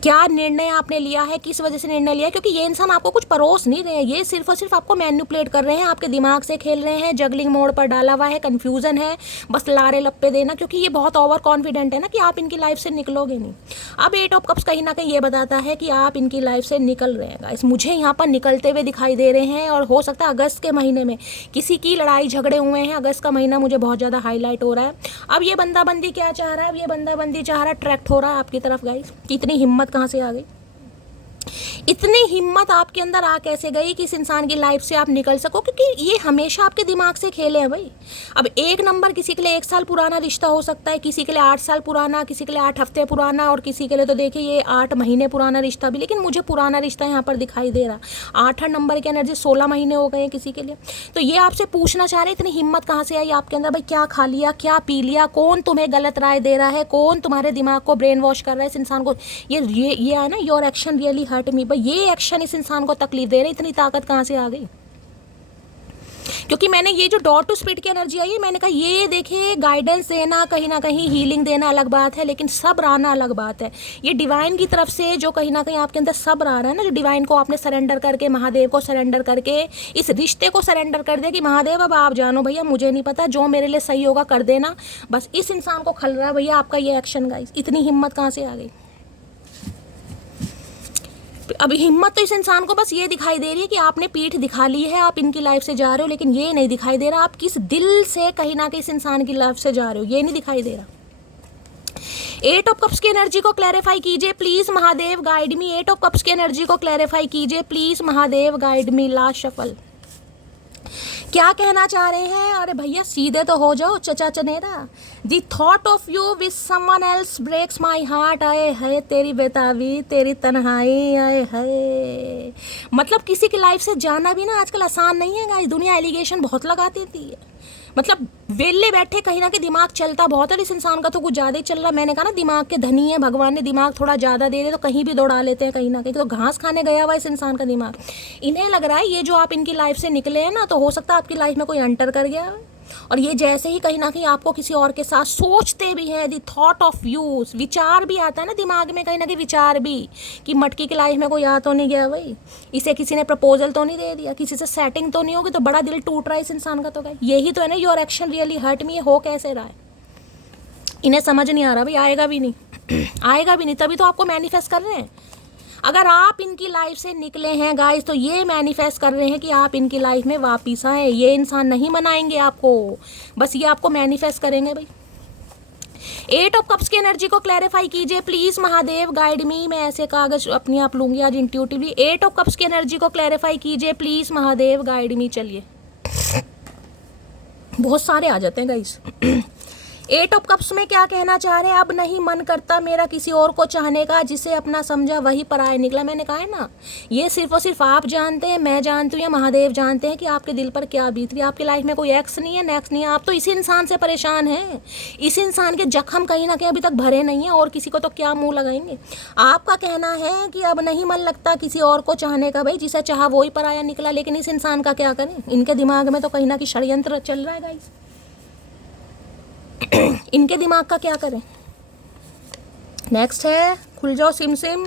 क्या निर्णय आपने लिया है, किस वजह से निर्णय लिया है, क्योंकि ये इंसान आपको कुछ परोस नहीं रहे हैं, ये सिर्फ और सिर्फ आपको मैनिपुलेट कर रहे हैं, आपके दिमाग से खेल रहे हैं, जगलिंग मोड पर डाला हुआ है, कंफ्यूजन है, बस लारे लप्पे देना, क्योंकि ये बहुत ओवर कॉन्फिडेंट है ना कि आप इनकी लाइफ से निकलोगे नहीं। अब 8 ऑफ कप्स कहीं ना कहीं ये बताता है कि आप इनकी लाइफ से निकल रहे हैं गाइस, मुझे यहाँ पर निकलते हुए दिखाई दे रहे हैं, और हो सकता है अगस्त के महीने में किसी की लड़ाई झगड़े हुए हैं, अगस्त का महीना मुझे बहुत ज़्यादा हाईलाइट हो रहा है। अब ये बंदाबंदी क्या चाह रहा है, अब ये बंदाबंदी चाह रहा है, अट्रैक्ट हो रहा है आपकी तरफ गाइस। इतनी हिम्मत कहाँ से आ गई, इतनी हिम्मत आपके अंदर आ कैसे गई कि इस इंसान की लाइफ से आप निकल सको, क्योंकि ये हमेशा आपके दिमाग से खेले हैं भाई। अब 1 नंबर किसी के लिए 1 साल पुराना रिश्ता हो सकता है, किसी के लिए 8 साल पुराना, किसी के लिए 8 हफ्ते पुराना, और किसी के लिए तो देखिए ये 8 महीने पुराना रिश्ता भी, लेकिन मुझे पुराना रिश्ता यहाँ पर दिखाई दे रहा। 8 नंबर की एनर्जी 16 महीने हो गए हैं किसी के लिए। तो ये आपसे पूछना चाह रहे हैं इतनी हिम्मत कहाँ से आई आपके अंदर भाई, क्या खा लिया, क्या पी लिया, कौन तुम्हें गलत राय दे रहा है, कौन तुम्हारे दिमाग को ब्रेन वॉश कर रहा है इस इंसान को। ये है ना, your action really hurt me, ये एक्शन इस इंसान को तकलीफ दे रहे, इतनी ताकत कहाँ से आ गई। क्योंकि मैंने ये जो डॉट टू स्पिरिट की एनर्जी आई है, मैंने कहा ये देखिए गाइडेंस देना कहीं ना कहीं हीलिंग देना अलग बात है, लेकिन सब्र आना अलग बात है। ये डिवाइन की तरफ से जो कहीं ना कहीं आपके अंदर सब्र आ रहा है ना, जो डिवाइन को आपने सरेंडर करके, महादेव को सरेंडर करके, इस रिश्ते को सरेंडर कर दिया कि महादेव अब आप जानो भैया, मुझे नहीं पता, जो मेरे लिए सही होगा कर देना, बस इस इंसान को खल रहा है भैया आपका ये एक्शन। गाइस इतनी हिम्मत कहाँ से आ गई? अभी हिम्मत तो इस इंसान को बस ये दिखाई दे रही है कि आपने पीठ दिखा ली है, आप इनकी लाइफ से जा रहे हो, लेकिन ये नहीं दिखाई दे रहा आप किस दिल से कहीं ना कहीं इस इंसान की लाइफ से जा रहे हो, ये नहीं दिखाई दे रहा। 8 ऑफ कप्स की एनर्जी को क्लैरिफाई कीजिए please Mahadev, guide me. 8 of cups की एनर्जी को क्लैरिफाई कीजिए please Mahadev, guide me. Last shuffle क्या कहना चाह रहे हैं? अरे भैया सीधे तो हो जाओ चचा चनेरा। The thought of you with someone else breaks my heart. आए है तेरी बेताबी, तेरी तन्हाई, आए है। मतलब किसी की लाइफ से जाना भी ना आजकल आसान नहीं है गाइस। दुनिया एलिगेशन बहुत लगा देती है, मतलब वेले बैठे कहीं ना कहीं दिमाग चलता बहुत है। इस इंसान का तो कुछ ज़्यादा ही चल रहा है। मैंने कहा ना दिमाग के धनी है, भगवान ने दिमाग थोड़ा ज़्यादा दे दे तो कहीं भी दौड़ा लेते हैं कहीं ना कहीं। तो घास खाने गया हुआ इस इंसान का दिमाग। इन्हें लग रहा है ये जो आप इनकी लाइफ से निकले हैं ना, तो हो सकता है आपकी लाइफ में कोई एंटर कर गया है, और ये जैसे ही कहीं ना कहीं आपको किसी और के साथ सोचते भी हैं, दी थॉट ऑफ यूज, विचार भी आता है ना दिमाग में कहीं ना कहीं, विचार भी कि मटकी की लाइफ में कोई आ तो नहीं गया भाई, इसे किसी ने प्रपोजल तो नहीं दे दिया, किसी से सेटिंग तो नहीं होगी, तो बड़ा दिल टूट रहा है इस इंसान का। तो क्या यही तो है ना, your action really hurt me. हो कैसे रहा है इन्हें समझ नहीं आ रहा भाई, आएगा भी नहीं आएगा भी नहीं, तभी तो आपको मैनिफेस्ट कर रहे हैं। अगर आप इनकी लाइफ से निकले हैं गाइस, तो ये मैनिफेस्ट कर रहे हैं कि आप इनकी लाइफ में वापिस आए। ये इंसान नहीं मनाएंगे आपको, बस ये आपको मैनिफेस्ट करेंगे भाई। 8 ऑफ कप्स की एनर्जी को क्लैरिफाई कीजिए प्लीज महादेव, गाइड मी। मैं ऐसे कागज अपने आप लूंगी आज इंट्यूटिवली। 8 ऑफ कप्स की एनर्जी को क्लैरिफाई कीजिए प्लीज महादेव, गाइड मी। चलिए बहुत सारे आ जाते हैं गाइस। 8 ऑफ कप्स में क्या कहना चाह रहे हैं? अब नहीं मन करता मेरा किसी और को चाहने का, जिसे अपना समझा वही पराया निकला। मैंने कहा है ना, ये सिर्फ और सिर्फ आप जानते हैं, मैं जानती हूँ, या महादेव जानते हैं कि आपके दिल पर क्या बीत रही है। आपकी लाइफ में कोई एक्स नहीं है, नेक्स्ट नहीं है, आप तो इसी इंसान से परेशान हैं। इस इंसान के जख्म कहीं ना कहीं अभी तक भरे नहीं है, और किसी को तो क्या मुँह लगाएंगे। आपका कहना है कि अब नहीं मन लगता किसी और को चाहने का, भाई जिसे चाहा वही पराया निकला, लेकिन इस इंसान का क्या करें? इनके दिमाग में तो कहीं ना कहीं षड्यंत्र चल रहा है गाइस। इनके दिमाग का क्या करें? नेक्स्ट है, खुल जाओ सिम सिम।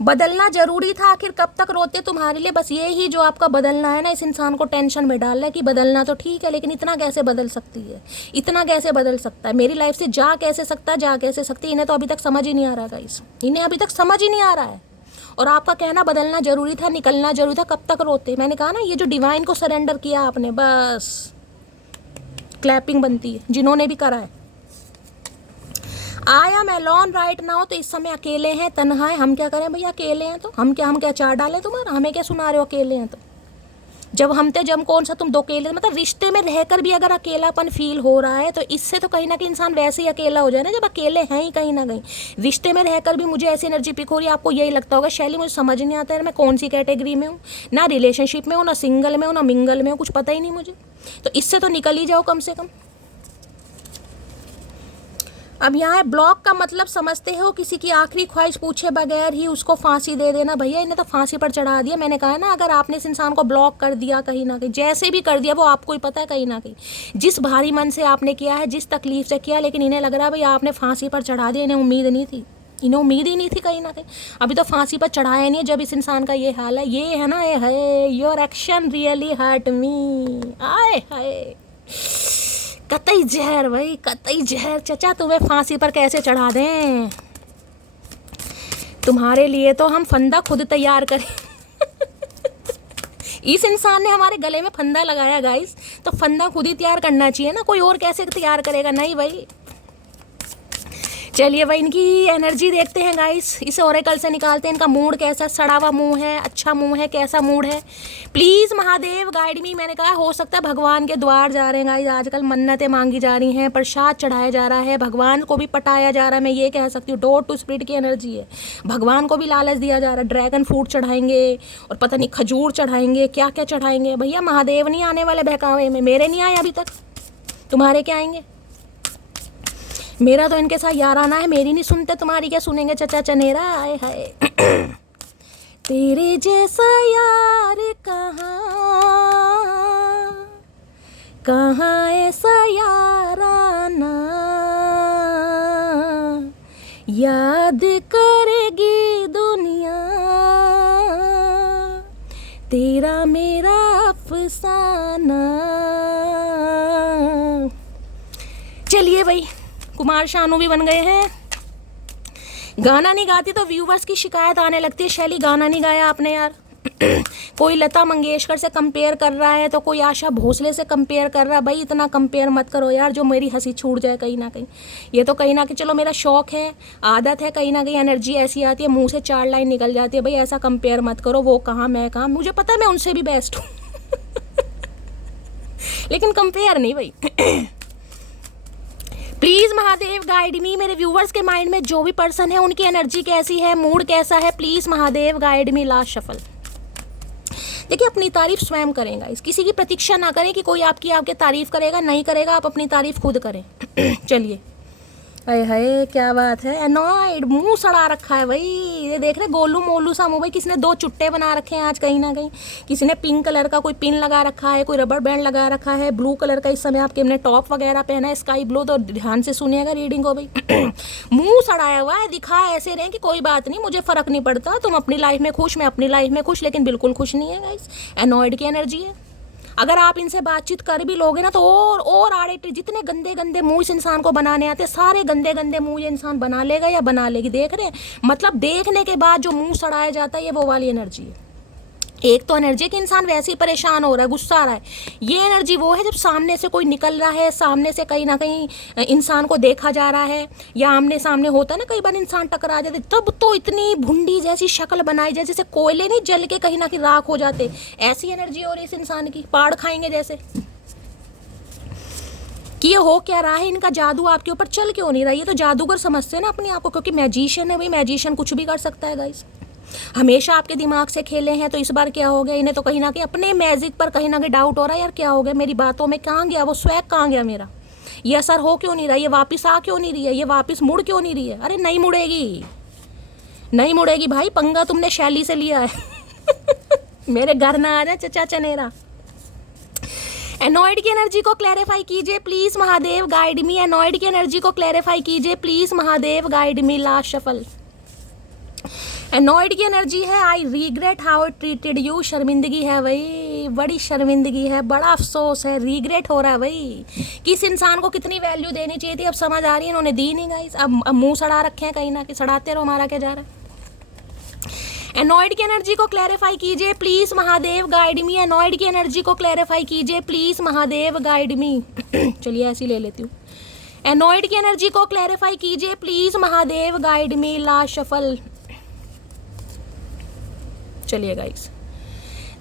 बदलना जरूरी था, आखिर कब तक रोते तुम्हारे लिए। बस ये ही जो आपका बदलना है ना, इस इंसान को टेंशन में डाल रहा है कि बदलना तो ठीक है, लेकिन इतना कैसे बदल सकती है, इतना कैसे बदल सकता है, मेरी लाइफ से जा कैसे सकता है, जा कैसे सकती है। इन्हें तो अभी तक समझ ही नहीं आ रहा गाइस, इन्हें अभी तक समझ ही नहीं आ रहा है। और आपका कहना बदलना जरूरी था, निकलना जरूरी था, कब तक रोते। मैंने कहा ना, ये जो डिवाइन को सरेंडर किया आपने, बस क्लैपिंग बनती है जिन्होंने भी करा है। I am alone right now, तो इस समय अकेले हैं, तन्हा है। हम क्या करें भैया, अकेले हैं तो हम क्या चार डालें तुम्हारा? हमें क्या सुना रहे हो अकेले हैं तो? जब कौन सा तुम दो अकेले, मतलब रिश्ते में रहकर भी अगर अकेलापन फील हो रहा है, तो इससे तो कहीं ना कहीं इंसान वैसे ही अकेला हो जाए ना, जब अकेले हैं ही कहीं ना कहीं। रिश्ते में रहकर भी मुझे ऐसी एनर्जी पिक हो रही है, आपको यही लगता होगा शैली मुझे समझ नहीं आता है मैं कौन सी कैटेगरी में हूँ, ना रिलेशनशिप में हूँ, ना सिंगल में हूँ, ना मिंगल में हूँ, कुछ पता ही नहीं मुझे। तो इससे तो निकल ही जाओ कम से कम। अब यहाँ है ब्लॉक का मतलब समझते हो, किसी की आखिरी ख्वाहिश पूछे बगैर ही उसको फांसी दे देना। भैया इन्हें तो फांसी पर चढ़ा दिया। मैंने कहा ना, अगर आपने इस इंसान को ब्लॉक कर दिया कहीं ना कहीं, जैसे भी कर दिया वो आपको ही पता है कहीं ना कहीं, जिस भारी मन से आपने किया है, जिस तकलीफ से किया, लेकिन इन्हें लग रहा है भाई आपने फांसी पर चढ़ा दिया। इन्हें उम्मीद नहीं थी, इन्हें उम्मीद ही नहीं थी कहीं ना कहीं। अभी तो फांसी पर चढ़ाया नहीं है जब इस इंसान का ये हाल है। ये है ना, ये है your action really hurt me. आए हाय, कतई जहर भाई, कतई जहर। चचा तुम्हें फांसी पर कैसे चढ़ा दें? तुम्हारे लिए तो हम फंदा खुद तैयार करें। इस इंसान ने हमारे गले में फंदा लगाया गाइस, तो फंदा खुद ही तैयार करना चाहिए ना, कोई और कैसे तैयार करेगा? नहीं भाई। चलिए भाई इनकी एनर्जी देखते हैं गाइस, इसे ओरेकल से निकालते हैं। इनका मूड कैसा, सड़ा हुआ मुंह है, अच्छा मुंह है, कैसा मूड है? प्लीज़ महादेव गाइड मी। मैंने कहा हो सकता है भगवान के द्वार जा रहे हैं गाइस, आजकल मन्नतें मांगी जा रही हैं, प्रसाद चढ़ाया जा रहा है, भगवान को भी पटाया जा रहा है। मैं ये कह सकती हूँ, डोर टू स्पिरिट की एनर्जी है। भगवान को भी लालच दिया जा रहा है, ड्रैगन फ्रूट चढ़ाएंगे और पता नहीं खजूर चढ़ाएंगे, क्या क्या चढ़ाएंगे। भैया महादेव नहीं आने वाले बहकावे में, मेरे नहीं आए अभी तक, तुम्हारे क्या आएंगे? मेरा तो इनके साथ याराना है, मेरी नहीं सुनते, तुम्हारी क्या सुनेंगे चचा चनेरा। आए हाय। तेरे जैसा यार कहाँ कहाँ ऐसा याराना याद करेगी दुनिया, तेरा मेरा अफसाना। चलिए भाई, कुमार शानू भी बन गए हैं। गाना नहीं गाती तो व्यूवर्स की शिकायत आने लगती है, शैली गाना नहीं गाया आपने यार। कोई लता मंगेशकर से कंपेयर कर रहा है तो कोई आशा भोसले से कंपेयर कर रहा है। भाई इतना कंपेयर मत करो यार, जो मेरी हंसी छूट जाए कहीं ना कहीं। ये तो कहीं ना कहीं चलो मेरा शौक है, आदत है, कहीं ना कहीं एनर्जी ऐसी आती है, मुंह से 4 लाइन निकल जाती है। भाई ऐसा कंपेयर मत करो, वो कहाँ मैं कहाँ, मुझे पता है मैं उनसे भी बेस्ट हूँ। लेकिन कंपेयर नहीं भाई। प्लीज़ महादेव गाइड मी। मेरे व्यूवर्स के माइंड में जो भी पर्सन है उनकी एनर्जी कैसी है, मूड कैसा है, please Mahadev guide me. Last shuffle. देखिए अपनी तारीफ स्वयं करेंगा, इस किसी की प्रतीक्षा ना करें कि कोई आपकी तारीफ करेगा, नहीं करेगा, आप अपनी तारीफ खुद करें। चलिए, हाय हाय क्या बात है। एनॉयड मुंह सड़ा रखा है भाई, ये देख रहे गोलू मोलू सा मुंह भाई। किसी ने 2 चुट्टे बना रखे हैं आज कहीं ना कहीं, किसी ने पिंक कलर का कोई पिन लगा रखा है, कोई रबर बैंड लगा रखा है, ब्लू कलर का इस समय आपके हमने टॉप वगैरह पहना है स्काई ब्लू। तो ध्यान से सुनिएगा रीडिंग को भाई। मुंह सड़ाया हुआ है, दिखा ऐसे रहे कि कोई बात नहीं, मुझे फर्क नहीं पड़ता, तुम अपनी लाइफ में खुश, मैं अपनी लाइफ में खुश, लेकिन बिल्कुल खुश नहीं है गाइस। एनॉयड की एनर्जी है। अगर आप इनसे बातचीत कर भी लोगे ना तो और आड़े जितने गंदे गंदे मुंह इस इंसान को बनाने आते हैं, सारे गंदे गंदे मुंह ये इंसान बना लेगा या बना लेगी। देख रहे हैं, मतलब देखने के बाद जो मुंह सड़ाया जाता है, ये वो वाली एनर्जी है। एक तो एनर्जी कि इंसान वैसे ही परेशान हो रहा है, गुस्सा आ रहा है। ये एनर्जी वो है जब सामने से कोई निकल रहा है, सामने से कहीं ना कहीं इंसान को देखा जा रहा है, या आमने सामने होता है ना कई बार इंसान टकरा जाते, तब तो इतनी भुंडी जैसी शक्ल बनाई जाए जैसे कोयले नहीं जल के कहीं ना कहीं राख हो जाते। ऐसी एनर्जी हो रही है इस इंसान की, पाड़ खाएंगे जैसे। कि ये हो क्या रहा है, इनका जादू आपके ऊपर चल क्यों नहीं रहा। ये तो जादूगर समझते हैं ना अपने आप को, क्योंकि मैजिशियन है भाई, मैजिशियन कुछ भी कर सकता है गाइस। हमेशा आपके दिमाग से खेले हैं, तो इस बार क्या हो गया, इन्हें तो कहीं ना कहीं अपने मैजिक पर कहीं ना कहीं डाउट हो रहा है। यार क्या हो गया, मेरी बातों में कहाँ गया वो स्वैग, कहाँ गया मेरा, ये असर हो क्यों नहीं रहा, ये वापस आ क्यों नहीं रही है, ये वापस मुड़ क्यों नहीं रही है। अरे नहीं मुड़ेगी, नहीं मुड़ेगी भाई, पंगा तुमने शैली से लिया है। मेरे घर ना आ जाए चचा चनेरा। एनॉयड की एनर्जी को क्लैरिफाई कीजिए please Mahadev guide me. Annoyed की एनर्जी को क्लैरिफाई कीजिए please Mahadev guide me. Last shuffle. Annoyed की एनर्जी है I regret how it treated you. शर्मिंदगी है भाई, बड़ी शर्मिंदगी है, बड़ा अफसोस है, रिग्रेट हो रहा है भाई। किस इंसान को कितनी वैल्यू देनी चाहिए थी, अब समझ आ रही है, इन्होंने दी नहीं गाइस। अब मुंह सड़ा रखे हैं कहीं ना कहीं, सड़ाते रहो, हमारा क्या जा रहा है। एनॉयड की एनर्जी को क्लैरिफाई कीजिए please Mahadev guide me. Annoyed की एनर्जी को क्लैरिफाई कीजिए प्लीज महादेव गाइड मी। चलिए ऐसी ले लेती हूँ। एनॉयड की एनर्जी को क्लैरिफाई कीजिए please Mahadev guide me. Last shuffle. चलिए गाइस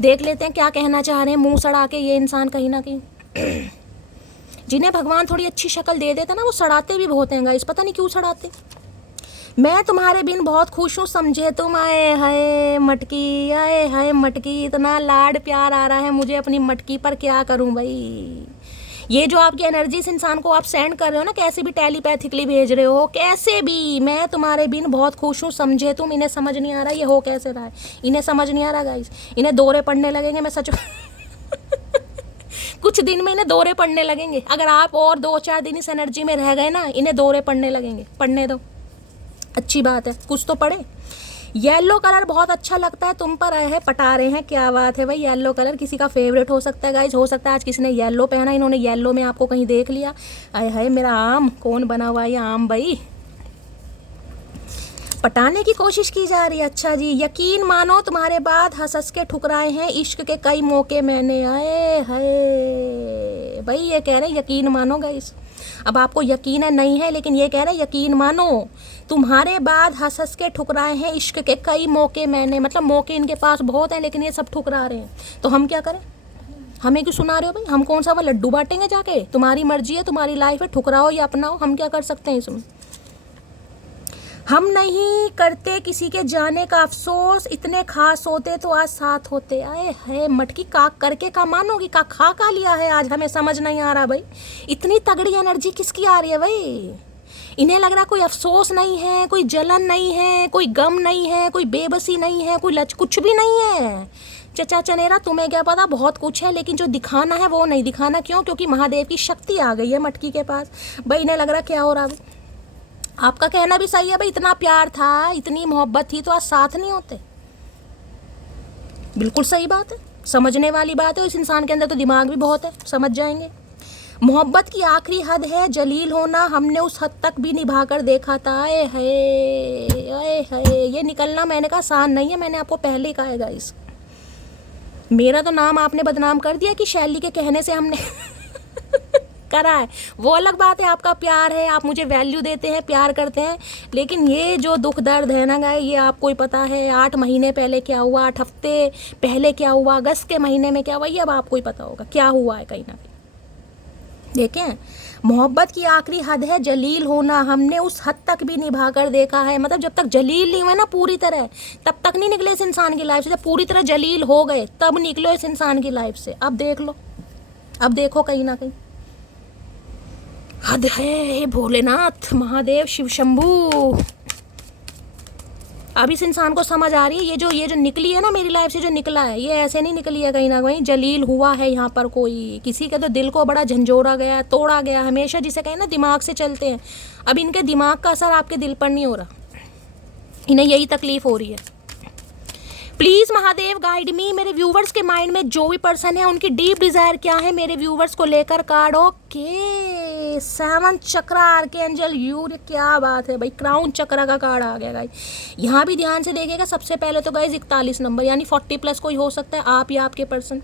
देख लेते हैं क्या कहना चाह रहे हैं मुंह सड़ा के ये इंसान कहीं ना कहीं। जिन्हें भगवान थोड़ी अच्छी शक्ल दे देता ना, वो सड़ाते भी बहुत हैं गाइस, पता नहीं क्यों सड़ाते। मैं तुम्हारे बिन बहुत खुश हूँ, समझे तुम, आए हाय मटकी, आए हाय मटकी, इतना लाड प्यार आ रहा है मुझे अपनी मटकी पर, क्या करूँ भाई। ये जो आपकी एनर्जी इस इंसान को आप सेंड कर रहे हो ना, कैसे भी टेलीपैथिकली भेज रहे हो, कैसे भी, मैं तुम्हारे बिन बहुत खुश हूँ, समझे तुम। इन्हें समझ नहीं आ रहा ये हो कैसे रहा है, इन्हें समझ नहीं आ रहा गाइस। इन्हें दौरे पड़ने लगेंगे, मैं सच कुछ दिन में इन्हें दौरे पड़ने लगेंगे। अगर आप और 2-4 दिन इस एनर्जी में रह गए ना, इन्हें दौरे पड़ने लगेंगे। पढ़ने दो, अच्छी बात है, कुछ तो पढ़े। येलो कलर बहुत अच्छा लगता है तुम पर, है पटा रहे हैं, क्या बात है भाई। येलो कलर किसी का फेवरेट हो सकता है गाइज, हो सकता है आज किसी ने येलो पहना, इन्होंने येलो में आपको कहीं देख लिया। आए हाय मेरा आम, कौन बना हुआ है ये आम भाई, पटाने की कोशिश की जा रही है। अच्छा जी, यकीन मानो तुम्हारे बाद हंस हंस के ठुकराए हैं इश्क के कई मौके मैंने, आए हाय भाई। ये कह रहे हैं यकीन मानो गाइस, अब आपको यकीन है नहीं है, लेकिन ये कह रहे हैं यकीन मानो तुम्हारे बाद हंस हंस के ठुकराए हैं इश्क के कई मौके मैंने। मतलब मौके इनके पास बहुत हैं, लेकिन ये सब ठुकरा रहे हैं, तो हम क्या करें। हमें क्यों सुना रहे हो भाई, हम कौन सा वो लड्डू बांटेंगे जाके। तुम्हारी मर्जी है, तुम्हारी लाइफ है, ठुकराओ या अपनाओ, हम क्या कर सकते हैं इसमें। हम नहीं करते किसी के जाने का अफसोस, इतने खास होते तो आज साथ होते। आए है मटकी, काक करके का मानोगी, का खा का लिया है आज, हमें समझ नहीं आ रहा भाई। इतनी तगड़ी एनर्जी किसकी आ रही है भाई। इन्हें लग रहा कोई अफसोस नहीं है, कोई जलन नहीं है, कोई गम नहीं है, कोई बेबसी नहीं है, कोई कुछ भी नहीं है। चचा चनेरा तुम्हें क्या पता, बहुत कुछ है लेकिन जो दिखाना है वो नहीं दिखाना। क्यों? क्योंकि महादेव की शक्ति आ गई है मटकी के पास। भाई इन्हें लग रहा क्या हो रहा है। आपका कहना भी सही है भाई, इतना प्यार था, इतनी मोहब्बत थी तो आज साथ नहीं होते। बिल्कुल सही बात है, समझने वाली बात है। इस इंसान के अंदर तो दिमाग भी बहुत है, समझ जाएंगे। मोहब्बत की आखिरी हद है जलील होना, हमने उस हद तक भी निभा कर देखा था। आए है ये निकलना मैंने कहा आसान नहीं है, मैंने आपको पहले ही कहा है गाइस। मेरा तो नाम आपने बदनाम कर दिया कि शैली के कहने से हमने करा है। वो अलग बात है, आपका प्यार है, आप मुझे वैल्यू देते हैं, प्यार करते हैं, लेकिन ये जो दुख दर्द है ना गाय, ये आपको ही पता है। 8 महीने पहले क्या हुआ, 8 हफ्ते पहले क्या हुआ, अगस्त के महीने में क्या हुआ, ये अब आपको ही पता होगा क्या हुआ है कहीं ना कहीं। देखें, मोहब्बत की आखिरी हद है जलील होना, हमने उस हद तक भी निभा कर देखा है। मतलब जब तक जलील नहीं हुए ना पूरी तरह, तब तक नहीं निकले इस इंसान की लाइफ से। जब पूरी तरह जलील हो गए तब निकलो इस इंसान की लाइफ से। अब देख लो, अब देखो कहीं ना कहीं हद है। हे भोलेनाथ, महादेव, शिव शंभू, अब इस इंसान को समझ आ रही है ये जो निकली है ना मेरी लाइफ से, जो निकला है ये ऐसे नहीं निकली है, कहीं ना कहीं जलील हुआ है यहाँ पर। कोई किसी का तो दिल को बड़ा झंझोरा गया, तोड़ा गया। हमेशा जिसे कहें ना दिमाग से चलते हैं, अब इनके दिमाग का असर आपके दिल पर नहीं हो रहा, इन्हें यही तकलीफ हो रही है। प्लीज़ महादेव गाइड मी, मेरे व्यूवर्स के माइंड में जो भी पर्सन है उनकी डीप डिज़ायर क्या है मेरे व्यूवर्स को लेकर। कार्ड ओके, 7 चक्र आर्कएंजल यूर, क्या बात है भाई, क्राउन चक्र का कार्ड आ गया गाइस। यहाँ भी ध्यान से देखिएगा। सबसे पहले तो गाइस 41 नंबर, यानी 40+ कोई हो सकता है, आप या आपके पर्सन।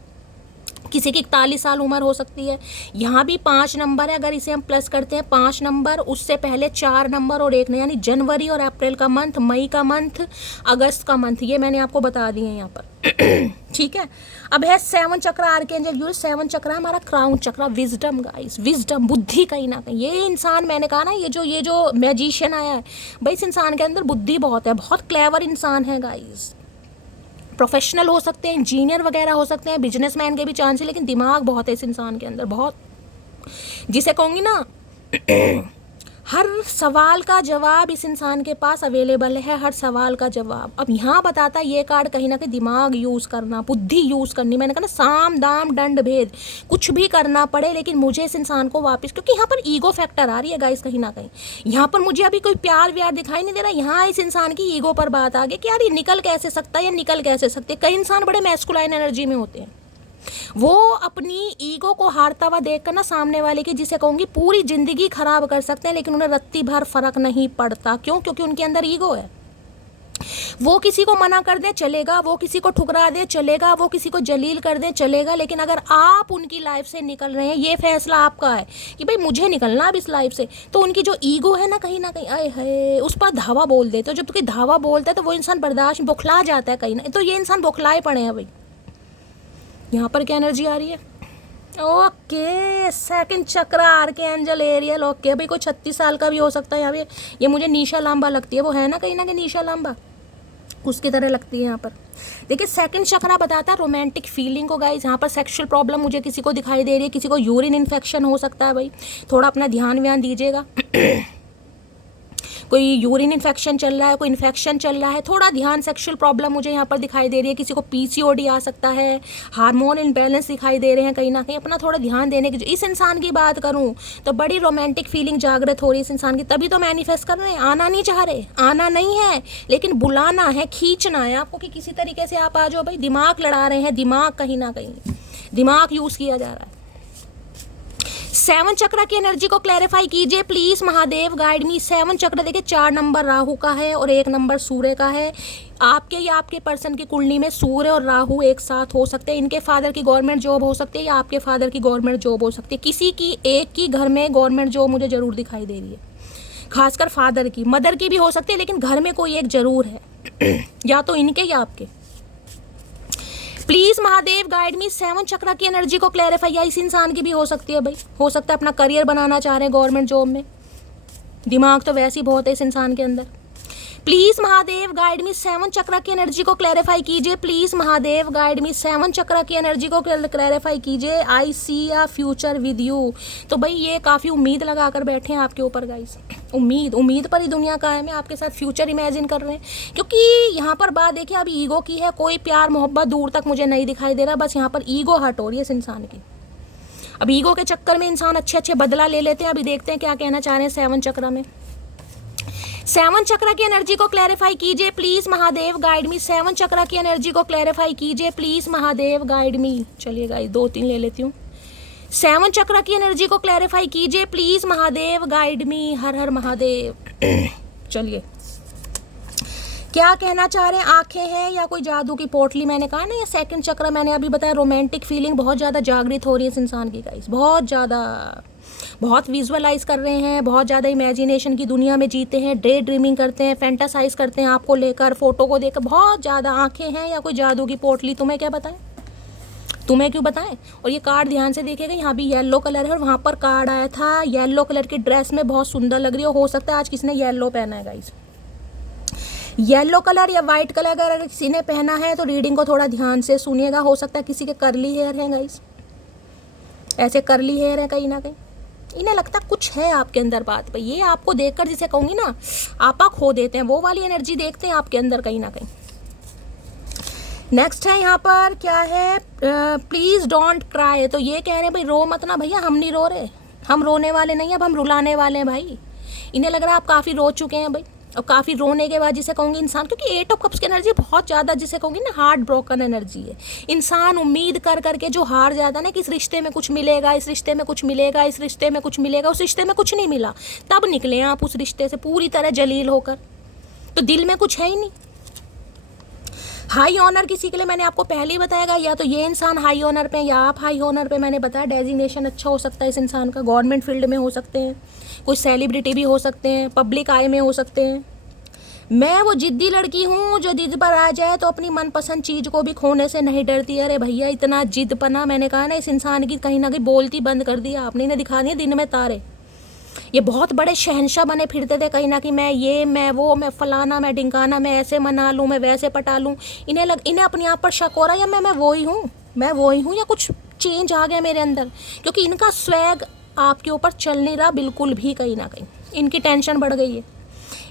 किसी की 41 साल उम्र हो सकती है। यहाँ भी 5 नंबर है, अगर इसे हम प्लस करते हैं 5 नंबर, उससे पहले 4 नंबर और 1 यानी जनवरी और अप्रैल का मंथ, मई का मंथ, अगस्त का मंथ, ये मैंने आपको बता दिए हैं यहाँ पर। ठीक है, अब है 7 चक्र आर्कएंजल यूर। 7 चक्र हमारा क्राउन चक्र, विजडम गाइस, विजडम, बुद्धि कहीं ना कहीं। ये इंसान, मैंने कहा ना, ये जो मैजिशियन आया है भाई, इस इंसान के अंदर बुद्धि बहुत है, बहुत क्लेवर इंसान है गाइस। प्रोफेशनल हो सकते हैं, इंजीनियर वगैरह हो सकते हैं, बिजनेसमैन के भी चांस है, लेकिन दिमाग बहुत है इस इंसान के अंदर, बहुत। जिसे कहूँगी ना हर सवाल का जवाब इस इंसान के पास अवेलेबल है, हर सवाल का जवाब। अब यहाँ बताता है ये कार्ड कहीं ना कहीं दिमाग यूज़ करना, बुद्धि यूज़ करनी। मैंने कहा ना, साम दाम दंड भेद, कुछ भी करना पड़े लेकिन मुझे इस इंसान को वापस, क्योंकि यहाँ पर ईगो फैक्टर आ रही है गाइस कहीं ना कहीं। यहाँ पर मुझे अभी कोई प्यार व्यार दिखाई नहीं दे रहा, यहाँ इस इंसान की ईगो पर बात आ गई कि यार ये निकल कैसे सकता है या निकल कैसे सकते। कई इंसान बड़े मैस्कुलाइन एनर्जी में होते हैं, वो अपनी ईगो को हारता हुआ देखकर ना सामने वाले की, जिसे कहूँगी पूरी ज़िंदगी खराब कर सकते हैं, लेकिन उन्हें रत्ती भर फर्क नहीं पड़ता। क्यों? क्योंकि उनके अंदर ईगो है। वो किसी को मना कर दे चलेगा, वो किसी को ठुकरा दे चलेगा, वो किसी को जलील कर दे चलेगा, लेकिन अगर आप उनकी लाइफ से निकल रहे हैं, ये फैसला आपका है कि भाई मुझे निकलना अब इस लाइफ से, तो उनकी जो ईगो है ना कहीं आए है उस पर धावा बोल दे। तो जब कोई धावा बोलता है तो वो इंसान बर्दाश्त बौखला जाता है कहीं ना, तो ये इंसान बौखलाए पड़े हैं भाई। यहाँ पर क्या एनर्जी आ रही है? ओके, 2nd चक्र आर्कएंजल एरियल। ओके भाई, कोई 36 साल का भी हो सकता है यहाँ पे। ये मुझे निशा लांबा लगती है, वो है ना कहीं ना कहीं निशा लांबा, उसकी तरह लगती है यहाँ पर। देखिए 2nd चक्र बताता है रोमांटिक फीलिंग को गाइस। यहाँ पर सेक्सुअल प्रॉब्लम मुझे किसी को दिखाई दे रही है, किसी को यूरिन इन्फेक्शन हो सकता है भाई, थोड़ा अपना ध्यान व्यान दीजिएगा। कोई यूरिन इन्फेक्शन चल रहा है, कोई इन्फेक्शन चल रहा है, थोड़ा ध्यान। सेक्सुअल प्रॉब्लम मुझे यहाँ पर दिखाई दे रही है, किसी को पीसीओडी आ सकता है, हार्मोन इम्बैलेंस दिखाई दे रहे हैं कहीं ना कहीं, अपना थोड़ा ध्यान देने की। इस इंसान की बात करूँ तो बड़ी रोमांटिक फीलिंग जागृत हो रही है इस इंसान की, तभी तो मैनिफेस्ट कर रहे हैं। आना नहीं चाह रहे, आना नहीं है, लेकिन बुलाना है, खींचना है आपको कि किसी तरीके से आप आ जाओ भाई। दिमाग लड़ा रहे हैं, दिमाग कहीं ना कहीं दिमाग यूज़ किया जा रहा है। 7 चक्र की एनर्जी को क्लैरिफाई कीजिए प्लीज महादेव, गाइड मी। 7 चक्र देखिए 4 नंबर राहु का है और 1 नंबर सूर्य का है। आपके या आपके पर्सन की कुंडली में सूर्य और राहु एक साथ हो सकते हैं। इनके फादर की गवर्नमेंट जॉब हो सकती है या आपके फादर की गवर्नमेंट जॉब हो सकती है। किसी की एक की घर में गवर्नमेंट जॉब मुझे जरूर दिखाई दे रही है, खासकर फादर की। मदर की भी हो सकती है, लेकिन घर में कोई एक जरूर है, या तो इनके या आपके। प्लीज महादेव गाइड मी। 7 चक्र की एनर्जी को क्लैरिफाई, या इस इंसान की भी हो सकती है भाई, हो सकता है अपना करियर बनाना चाह रहे हैं गवर्नमेंट जॉब में। दिमाग तो वैसे ही बहुत है इस इंसान के अंदर। प्लीज महादेव गाइड मी 7 चक्र की एनर्जी को क्लैरिफाई कीजिए। प्लीज महादेव गाइड मी 7 चक्र की एनर्जी को क्लैरिफाई कीजिए। आई सी अ फ्यूचर विद यू। तो भाई ये काफ़ी उम्मीद लगा कर बैठे हैं आपके ऊपर गाइस। उम्मीद पर ही दुनिया कायम है, आपके साथ फ्यूचर इमेजिन कर रहे हैं। क्योंकि यहाँ पर बात देखिए अब ईगो की है, कोई प्यार मोहब्बत दूर तक मुझे नहीं दिखाई दे रहा, बस यहाँ पर ईगो हर्ट हो रही है इस इंसान की। अब ईगो के चक्कर में इंसान अच्छे बदला ले लेते हैं। अभी देखते हैं क्या कहना चाह रहे हैं 7 चक्र में। 7 चक्र की एनर्जी को क्लैरिफाई कीजिए प्लीज महादेव गाइड मी। 7 चक्र की एनर्जी को क्लैरिफाई कीजिए प्लीज महादेव गाइड मी। चलिए गाइस 2-3 ले लेती हूँ। 7 चक्र की एनर्जी को क्लैरिफाई कीजिए प्लीज महादेव गाइड मी। हर हर महादेव। चलिए क्या कहना चाह रहे हैं, आंखें हैं या कोई जादू की पोटली। मैंने कहा ना ये 2nd चक्र, मैंने अभी बताया रोमांटिक फीलिंग बहुत ज़्यादा जागृत हो रही है इस इंसान की गाइस, बहुत ज़्यादा, बहुत विजुअलाइज कर रहे हैं, बहुत ज़्यादा इमेजिनेशन की दुनिया में जीते हैं, डे ड्रीमिंग करते हैं, फैंटासाइज करते हैं आपको लेकर, फोटो को देखकर, बहुत ज़्यादा। आंखें हैं या कोई जादू की पोटली, तुम्हें क्या बताएं, तुम्हें क्यों बताएं। और ये कार्ड ध्यान से देखिएगा, यहाँ भी येलो कलर है और वहाँ पर कार्ड आया था येलो कलर की ड्रेस में, बहुत सुंदर लग रही हो सकता है आज किसी ने येलो पहना है गाइस। येलो कलर या वाइट कलर अगर किसी ने पहना है तो रीडिंग को थोड़ा ध्यान से सुनिएगा। हो सकता है किसी के कर्ली हेयर हैं गाइस, ऐसे कर्ली हेयर है कहीं ना कहीं, इन्हें लगता कुछ है आपके अंदर बात पे। ये आपको देखकर जिसे कहूँगी ना आपा खो देते हैं, वो वाली एनर्जी देखते हैं आपके अंदर कहीं ना कहीं। नेक्स्ट है यहाँ पर क्या है, प्लीज़ डोंट क्राई। तो ये कह रहे हैं भाई रो मत ना भैया, हम नहीं रो रहे, हम रोने वाले नहीं, अब हम रुलाने वाले हैं भाई। इन्हें लग रहा है आप काफ़ी रो चुके हैं भाई, और काफ़ी रोने के बाद जिसे कहूँगी इंसान, क्योंकि 8 ऑफ कप्स की एनर्जी बहुत ज़्यादा जिसे कहूँगी ना हार्ट ब्रोकन एनर्जी है। इंसान उम्मीद कर करके जो हार जाता है ना कि इस रिश्ते में कुछ मिलेगा, इस रिश्ते में कुछ मिलेगा, इस रिश्ते में कुछ मिलेगा, उस रिश्ते में कुछ नहीं मिला, तब निकले आप उस रिश्ते से पूरी तरह जलील होकर, तो दिल में कुछ है ही नहीं। हाई ऑनर किसी के लिए मैंने आपको पहले ही बताया, या तो ये इंसान हाई ऑनर पे या आप हाई ऑनर पे। मैंने बताया डेजिग्नेशन अच्छा हो सकता है इस इंसान का, गवर्नमेंट फील्ड में हो सकते हैं, कोई सेलिब्रिटी भी हो सकते हैं, पब्लिक आई में हो सकते हैं। मैं वो जिद्दी लड़की हूँ जो जिद पर आ जाए तो अपनी मनपसंद चीज़ को भी खोने से नहीं डरती। अरे भैया इतना जिद पना, मैंने कहा ना इस इंसान की कहीं ना कहीं बोलती बंद कर दिया आपने, इन्हें दिखा दिया दिन में तारे। ये बहुत बड़े शहंशाह बने फिरते थे कहीं ना कहीं, मैं ये मैं वो मैं फलाना मैं ढिंकाना, मैं ऐसे मना लूँ मैं वैसे पटा लूँ। इन्हें अपने आप पर शक हो रहा है या मैं वही हूँ या कुछ चेंज आ गया मेरे अंदर, क्योंकि इनका स्वैग आपके ऊपर चल नहीं रहा बिल्कुल भी, कहीं ना कहीं इनकी टेंशन बढ़ गई है।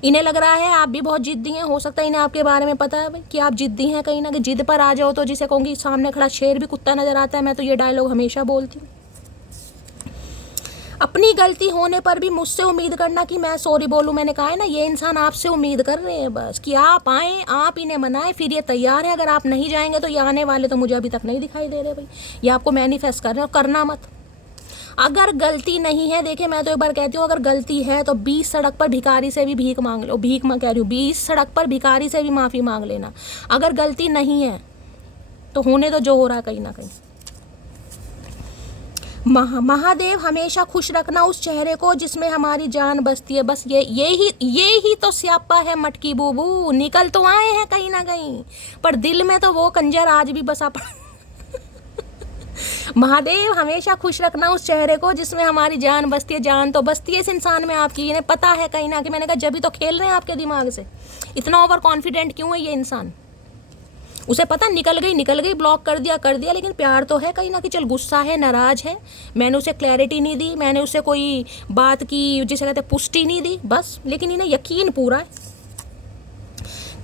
इन्हें लग रहा है आप भी बहुत जिद्दी हैं, हो सकता है इन्हें आपके बारे में पता है भाई कि आप जिद्दी हैं कहीं ना कहीं। जिद पर आ जाओ तो जिसे कहूँगी सामने खड़ा शेर भी कुत्ता नज़र आता है, मैं तो ये डायलॉग हमेशा बोलती हूँ। अपनी गलती होने पर भी मुझसे उम्मीद करना कि मैं सॉरी बोलूँ। मैंने कहा है ना ये इंसान आपसे उम्मीद कर रहे हैं बस कि आप आएँ, आप इन्हें मनाएं, फिर ये तैयार है। अगर आप नहीं जाएंगे तो ये आने वाले तो मुझे अभी तक नहीं दिखाई दे रहे भाई, ये आपको मैनिफेस्ट कर रहे हैं। और करना मत, अगर गलती नहीं है, देखिए मैं तो एक बार कहती हूँ अगर गलती है तो 20 सड़क पर भिखारी से भी भीख मांग लो, भीख मैं कह रही हूँ 20 सड़क पर भिखारी से भी माफ़ी मांग लेना। अगर गलती नहीं है तो होने तो जो हो रहा है कहीं ना कहीं। महादेव हमेशा खुश रखना उस चेहरे को जिसमें हमारी जान बसती है। बस ये ही तो स्यापा है मटकी बूबू, निकल तो आए हैं कहीं ना कहीं, पर दिल में तो वो कंजर आज भी बसा पड़ा। महादेव हमेशा खुश रखना उस चेहरे को जिसमें हमारी जान बसती है। जान तो बसती है इस इंसान में आपकी, इन्हें पता है कहीं ना कहीं। मैंने कहा जब भी तो खेल रहे हैं आपके दिमाग से, इतना ओवर कॉन्फिडेंट क्यों है ये इंसान। उसे पता निकल गई, ब्लॉक कर दिया, लेकिन प्यार तो है कहीं ना कहीं। चल गुस्सा है, नाराज है, मैंने उसे क्लैरिटी नहीं दी, मैंने उसे कोई बात की जिसे कहते पुष्टि नहीं दी बस, लेकिन इन्हें यकीन पूरा है।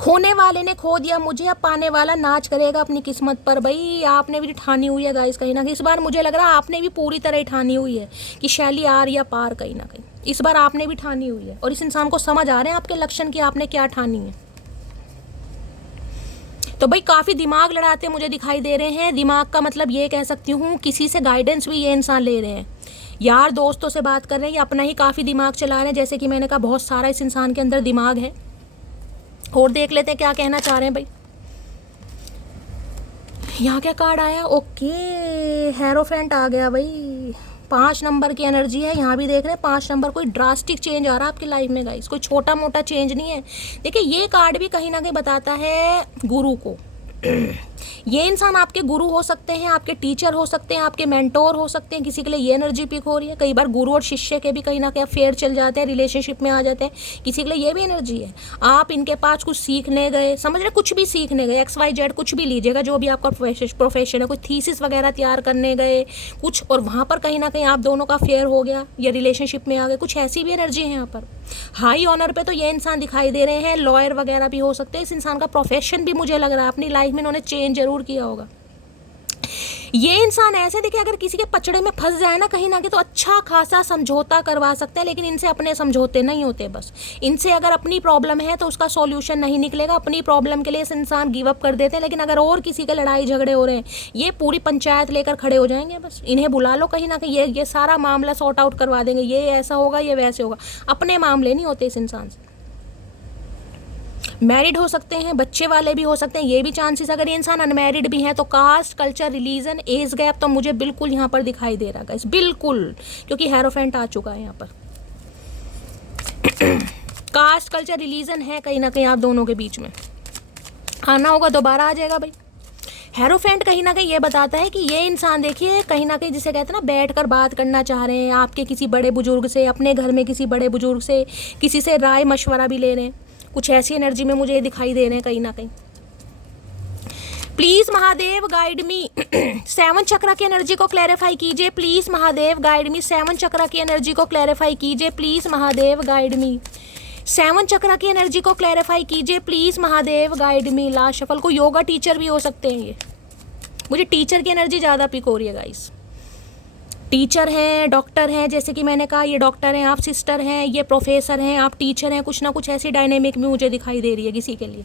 खोने वाले ने खो दिया मुझे, अब पाने वाला नाच करेगा अपनी किस्मत पर। भाई आपने भी ठानी हुई है गाइस कहीं ना कहीं, इस बार मुझे लग रहा है आपने भी पूरी तरह ठानी हुई है कि शैली आर या पार, कहीं ना कहीं इस बार आपने भी ठानी हुई है। और इस इंसान को समझ आ रहे हैं आपके लक्षण कि आपने क्या ठानी है। तो भाई काफ़ी दिमाग लड़ाते मुझे दिखाई दे रहे हैं। दिमाग का मतलब ये कह सकती हूँ किसी से गाइडेंस भी ये इंसान ले रहे हैं, यार दोस्तों से बात कर रहे हैं, या अपना ही काफ़ी दिमाग चला रहे हैं। जैसे कि मैंने कहा बहुत सारा इस इंसान के अंदर दिमाग है। और देख लेते हैं क्या कहना चाह रहे हैं भाई। यहाँ क्या कार्ड आया, ओके हेरोफेंट आ गया भाई। 5 नंबर की एनर्जी है, यहाँ भी देख रहे हैं 5 नंबर। कोई ड्रास्टिक चेंज आ रहा है आपकी लाइफ में गाइस, कोई छोटा मोटा चेंज नहीं है। देखिए ये कार्ड भी कहीं ना कहीं बताता है गुरु को, ये इंसान आपके गुरु हो सकते हैं, आपके टीचर हो सकते हैं, आपके मेंटोर हो सकते हैं। किसी के लिए ये एनर्जी पिक हो रही है। कई बार गुरु और शिष्य के भी कहीं ना कहीं अफेयर चल जाते हैं, रिलेशनशिप में आ जाते हैं। किसी के लिए ये भी एनर्जी है। आप इनके पास कुछ सीखने गए, समझ रहे, कुछ भी सीखने गए, XYZ कुछ भी लीजिएगा, जो भी आपका प्रोफेशन है, कुछ थीसिस वगैरह तैयार करने गए कुछ, और वहाँ पर कहीं ना कहीं आप दोनों का अफेयर हो गया या रिलेशनशिप में आ गए, कुछ ऐसी भी एनर्जी है यहाँ पर। हाई ऑनर पे तो ये इंसान दिखाई दे रहे हैं, लॉयर वगैरह भी हो सकते हैं। इस इंसान का प्रोफेशन भी मुझे लग रहा है अपनी लाइफ में इन्होंने चेंज जरूर किया होगा। ये इंसान ऐसे देखिए, अगर किसी के पचड़े में फंस जाए ना कहीं ना कहीं, तो अच्छा खासा समझौता करवा सकते हैं, लेकिन इनसे अपने समझौते नहीं होते। बस इनसे अगर अपनी प्रॉब्लम है तो उसका सॉल्यूशन नहीं निकलेगा, अपनी प्रॉब्लम के लिए इस इंसान गिव अप कर देते हैं। लेकिन अगर और किसी के लड़ाई झगड़े हो रहे हैं, ये पूरी पंचायत लेकर खड़े हो जाएंगे। बस इन्हें बुला लो कहीं ना कहीं, ये सारा मामला सॉर्ट आउट करवा देंगे। ये ऐसा होगा, ये वैसे होगा, अपने मामले नहीं होते इस इंसान से। मैरिड हो सकते हैं, बच्चे वाले भी हो सकते हैं, ये भी चांसेस। अगर ये इंसान अनमैरिड भी है तो caste, culture, religion, age gap तो मुझे बिल्कुल यहाँ पर दिखाई दे रहा है गाइस, बिल्कुल, क्योंकि हेरोफेंट आ चुका है यहाँ पर। कास्ट, कल्चर, रिलीजन है कहीं ना कहीं आप दोनों के बीच में। आना होगा दोबारा आ जाएगा भाई। हेरोफेंट कहीं ना कहीं ये बताता है कि ये इंसान देखिए कहीं ना कहीं, जिसे कहते हैं ना, बैठ कर बात करना चाह रहे हैं आपके किसी बड़े बुजुर्ग से, अपने घर में किसी बड़े बुजुर्ग से, किसी से राय मशवरा भी ले रहे हैं। कुछ ऐसी एनर्जी में मुझे दिखाई दे रहे हैं कहीं ना कहीं। प्लीज महादेव गाइड मी, 7 चक्र की एनर्जी को क्लैरिफाई कीजिए प्लीज महादेव गाइड मी। 7 चक्र की एनर्जी को क्लैरिफाई कीजिए प्लीज महादेव गाइड मी। 7 चक्र की एनर्जी को क्लैरिफाई कीजिए please Mahadev guide me. Last shuffle को योगा टीचर भी हो सकते हैं ये। मुझे टीचर की एनर्जी ज़्यादा पिक हो रही है गाइस। टीचर हैं, डॉक्टर हैं, जैसे कि मैंने कहा ये डॉक्टर हैं, आप सिस्टर हैं, ये प्रोफेसर हैं, आप टीचर हैं, कुछ ना कुछ ऐसी डायनेमिक में मुझे दिखाई दे रही है किसी के लिए।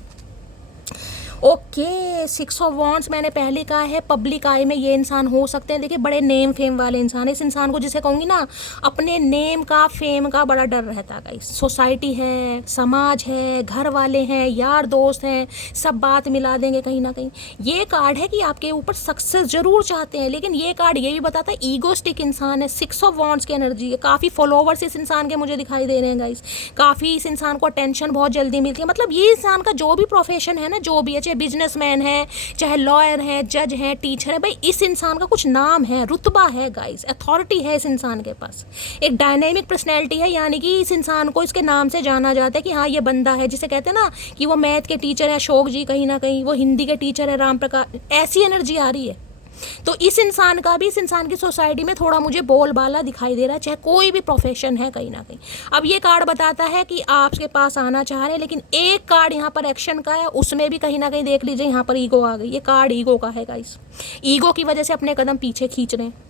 ओके, 6 ऑफ वॉन्ड्स मैंने पहले कहा है, पब्लिक आई में ये इंसान हो सकते हैं। देखिए बड़े नेम फेम वाले इंसान है। इस इंसान को जिसे कहूँगी ना, अपने नेम का, फेम का बड़ा डर रहता है। सोसाइटी है, समाज है, घर वाले हैं, यार दोस्त हैं, सब बात मिला देंगे कहीं ना कहीं। ये कार्ड है कि आपके ऊपर सक्सेस जरूर चाहते हैं, लेकिन ये कार्ड ये भी बताता है ईगोस्टिक इंसान है। 6 ऑफ वॉन्ड्स की एनर्जी है। काफ़ी फॉलोवर्स इस इंसान के मुझे दिखाई दे रहे हैं गाइस। काफ़ी इस इंसान को अटेंशन बहुत जल्दी मिलती है। मतलब ये इंसान का जो भी प्रोफेशन है ना, जो भी है, चाहे बिजनेसमैन है, चाहे लॉयर है, जज है, टीचर है, भाई इस इंसान का कुछ नाम है, रुतबा है गाइस, अथॉरिटी है इस इंसान के पास। एक डायनेमिक पर्सनैलिटी है, यानी कि इस इंसान को इसके नाम से जाना जाता है कि हाँ ये बंदा है। जिसे कहते हैं ना कि वो मैथ के टीचर है अशोक जी, कहीं ना कहीं वो हिंदी के टीचर है राम प्रकाश, ऐसी एनर्जी आ रही है। तो इस इंसान का भी, इस इंसान की सोसाइटी में थोड़ा मुझे बोलबाला दिखाई दे रहा है, चाहे कोई भी प्रोफेशन है कहीं ना कहीं। अब ये कार्ड बताता है कि आपके पास आना चाह रहे हैं, लेकिन एक कार्ड यहाँ पर एक्शन का है, उसमें भी कहीं ना कहीं देख लीजिए यहाँ पर ईगो आ गई। ये कार्ड ईगो का है गाइस। ईगो की वजह से अपने कदम पीछे खींच रहे हैं।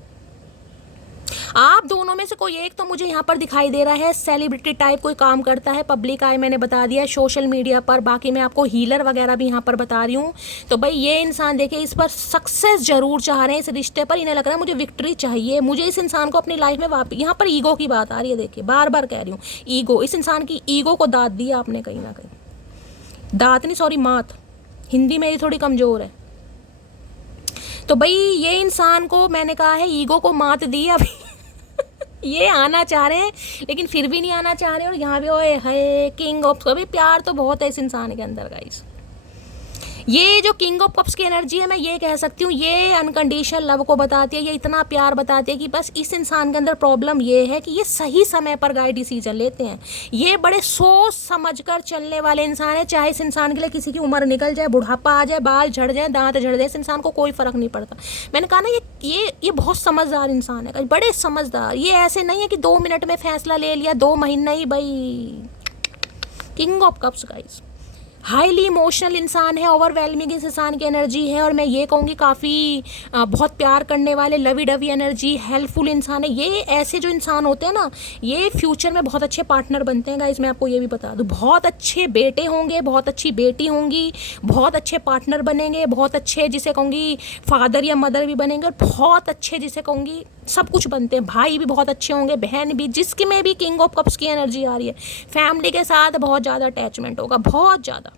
आप दोनों में से कोई एक तो मुझे यहाँ पर दिखाई दे रहा है सेलिब्रिटी टाइप कोई काम करता है। पब्लिक आई मैंने बता दिया, सोशल मीडिया पर। बाकी मैं आपको हीलर वगैरह भी यहाँ पर बता रही हूँ। तो भाई ये इंसान देखिए इस पर सक्सेस जरूर चाह रहे हैं, इस रिश्ते पर। इन्हें लग रहा है मुझे विक्ट्री चाहिए, मुझे इस इंसान को अपनी लाइफ में वापस। यहाँ पर ईगो की बात आ रही है, देखिए बार बार कह रही हूँ ईगो। इस इंसान की ईगो को दाद दिया आपने कहीं ना कहीं। दात नहीं, सॉरी, मात। हिंदी मेरी थोड़ी कमज़ोर है। तो भाई ये इंसान को मैंने कहा है ईगो को मात दी अभी। ये आना चाह रहे हैं लेकिन फिर भी नहीं आना चाह रहे। और यहाँ पे ओए है किंग ऑफ, अभी प्यार तो बहुत है इस इंसान के अंदर गाइस। ये जो किंग ऑफ कप्स की एनर्जी है, मैं ये कह सकती हूँ ये अनकंडीशनल लव को बताती है, ये इतना प्यार बताती है कि बस इस इंसान के अंदर प्रॉब्लम ये है कि ये सही समय पर गाइड डिसीजन लेते हैं। ये बड़े सोच समझ कर चलने वाले इंसान है। चाहे इस इंसान के लिए किसी की उम्र निकल जाए, बुढ़ापा आ जाए, बाल झड़ जाए, दांत झड़ जाए, इस इंसान को कोई फर्क नहीं पड़ता। मैंने कहा ना ये बहुत समझदार इंसान है, बड़े समझदार। ये ऐसे नहीं है कि 2 मिनट में फैसला ले लिया, 2 महीना ही। भाई king of cups guys, highly emotional इंसान है, ओवरवेलमिंग इस इंसान की एनर्जी है। और मैं ये कहूँगी काफ़ी बहुत प्यार करने वाले, लवी डवी एनर्जी, हेल्पफुल इंसान है। ये ऐसे जो इंसान होते हैं ना, ये फ्यूचर में बहुत अच्छे पार्टनर बनते हैं गाइस। मैं आपको ये भी बता दूँ, बहुत अच्छे बेटे होंगे, बहुत अच्छी बेटी होंगी, बहुत अच्छे पार्टनर बनेंगे, बहुत अच्छे जिसे कहूँगी फादर या मदर भी बनेंगे, और बहुत अच्छे जिसे कहूँगी सब कुछ बनते हैं। भाई भी बहुत अच्छे होंगे, बहन भी। जिसकी में भी किंग ऑफ कप्स की एनर्जी आ रही है, फैमिली के साथ बहुत ज़्यादा अटैचमेंट होगा, बहुत ज़्यादा।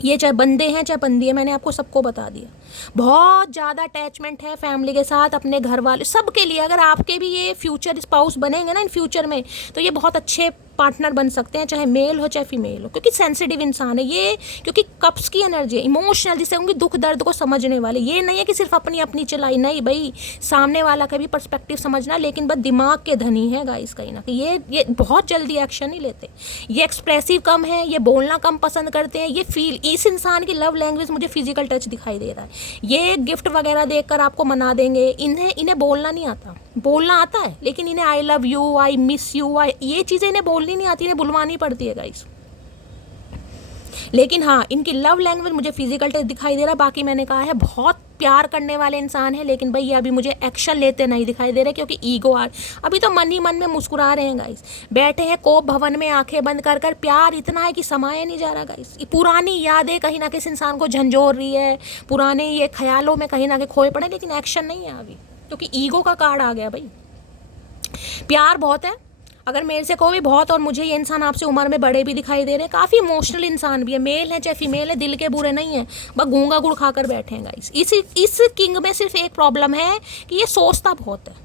ये चाहे बंदे हैं चाहे बंदी है, मैंने आपको सबको बता दिया। बहुत ज़्यादा अटैचमेंट है फैमिली के साथ, अपने घर वाले, सबके लिए। अगर आपके भी ये फ्यूचर स्पाउस बनेंगे ना इन फ्यूचर में, तो ये बहुत अच्छे पार्टनर बन सकते हैं, चाहे मेल हो चाहे फीमेल हो, क्योंकि सेंसिटिव इंसान है ये, क्योंकि कप्स की एनर्जी है, इमोशनल, जिसे होंगे दुख दर्द को समझने वाले। ये नहीं है कि सिर्फ अपनी अपनी चलाई, नहीं भाई, सामने वाला का भी पर्सपेक्टिव समझना, लेकिन बस दिमाग के धनी है गाइस कहीं ना कहीं। ये बहुत जल्दी एक्शन नहीं लेते, ये एक्सप्रेसिव कम है, ये बोलना कम पसंद करते हैं, ये फील, इस इंसान की लव लैंग्वेज मुझे फिजिकल टच दिखाई दे रहा है। ये गिफ्ट वगैरह देकर आपको मना देंगे। इन्हें बोलना नहीं आता, बोलना आता है लेकिन इन्हें I love you, I miss you, ये चीज़ें इन्हें बोलनी नहीं आती, इन्हें बुलवानी पड़ती है गाइस। लेकिन हाँ, इनकी लव लैंग्वेज मुझे फिजिकल टच दिखाई दे रहा है। बाकी मैंने कहा है बहुत प्यार करने वाले इंसान है, लेकिन भाई ये अभी मुझे एक्शन लेते नहीं दिखाई दे रहे, क्योंकि ईगो अभी तो मन ही मन में मुस्कुरा रहे हैं गाइस, बैठे हैं कोप भवन में आंखें बंद कर कर। प्यार इतना है कि समाया नहीं जा रहा गाइस। पुरानी यादें कहीं ना किसी इंसान को झंझोर रही है, पुराने ये ख्यालों में कहीं ना कहीं खोए पड़े, लेकिन एक्शन नहीं है अभी, क्योंकि ईगो का कार्ड आ गया भाई। प्यार बहुत है, अगर मेरे से कोई भी बहुत, और मुझे ये इंसान आपसे उम्र में बड़े भी दिखाई दे रहे हैं, काफ़ी इमोशनल इंसान भी है, मेल है चाहे फीमेल है, दिल के बुरे नहीं है, बस गूंगा गुड़ खाकर बैठे हैं गाइस। इस किंग में सिर्फ एक प्रॉब्लम है कि ये सोचता बहुत है।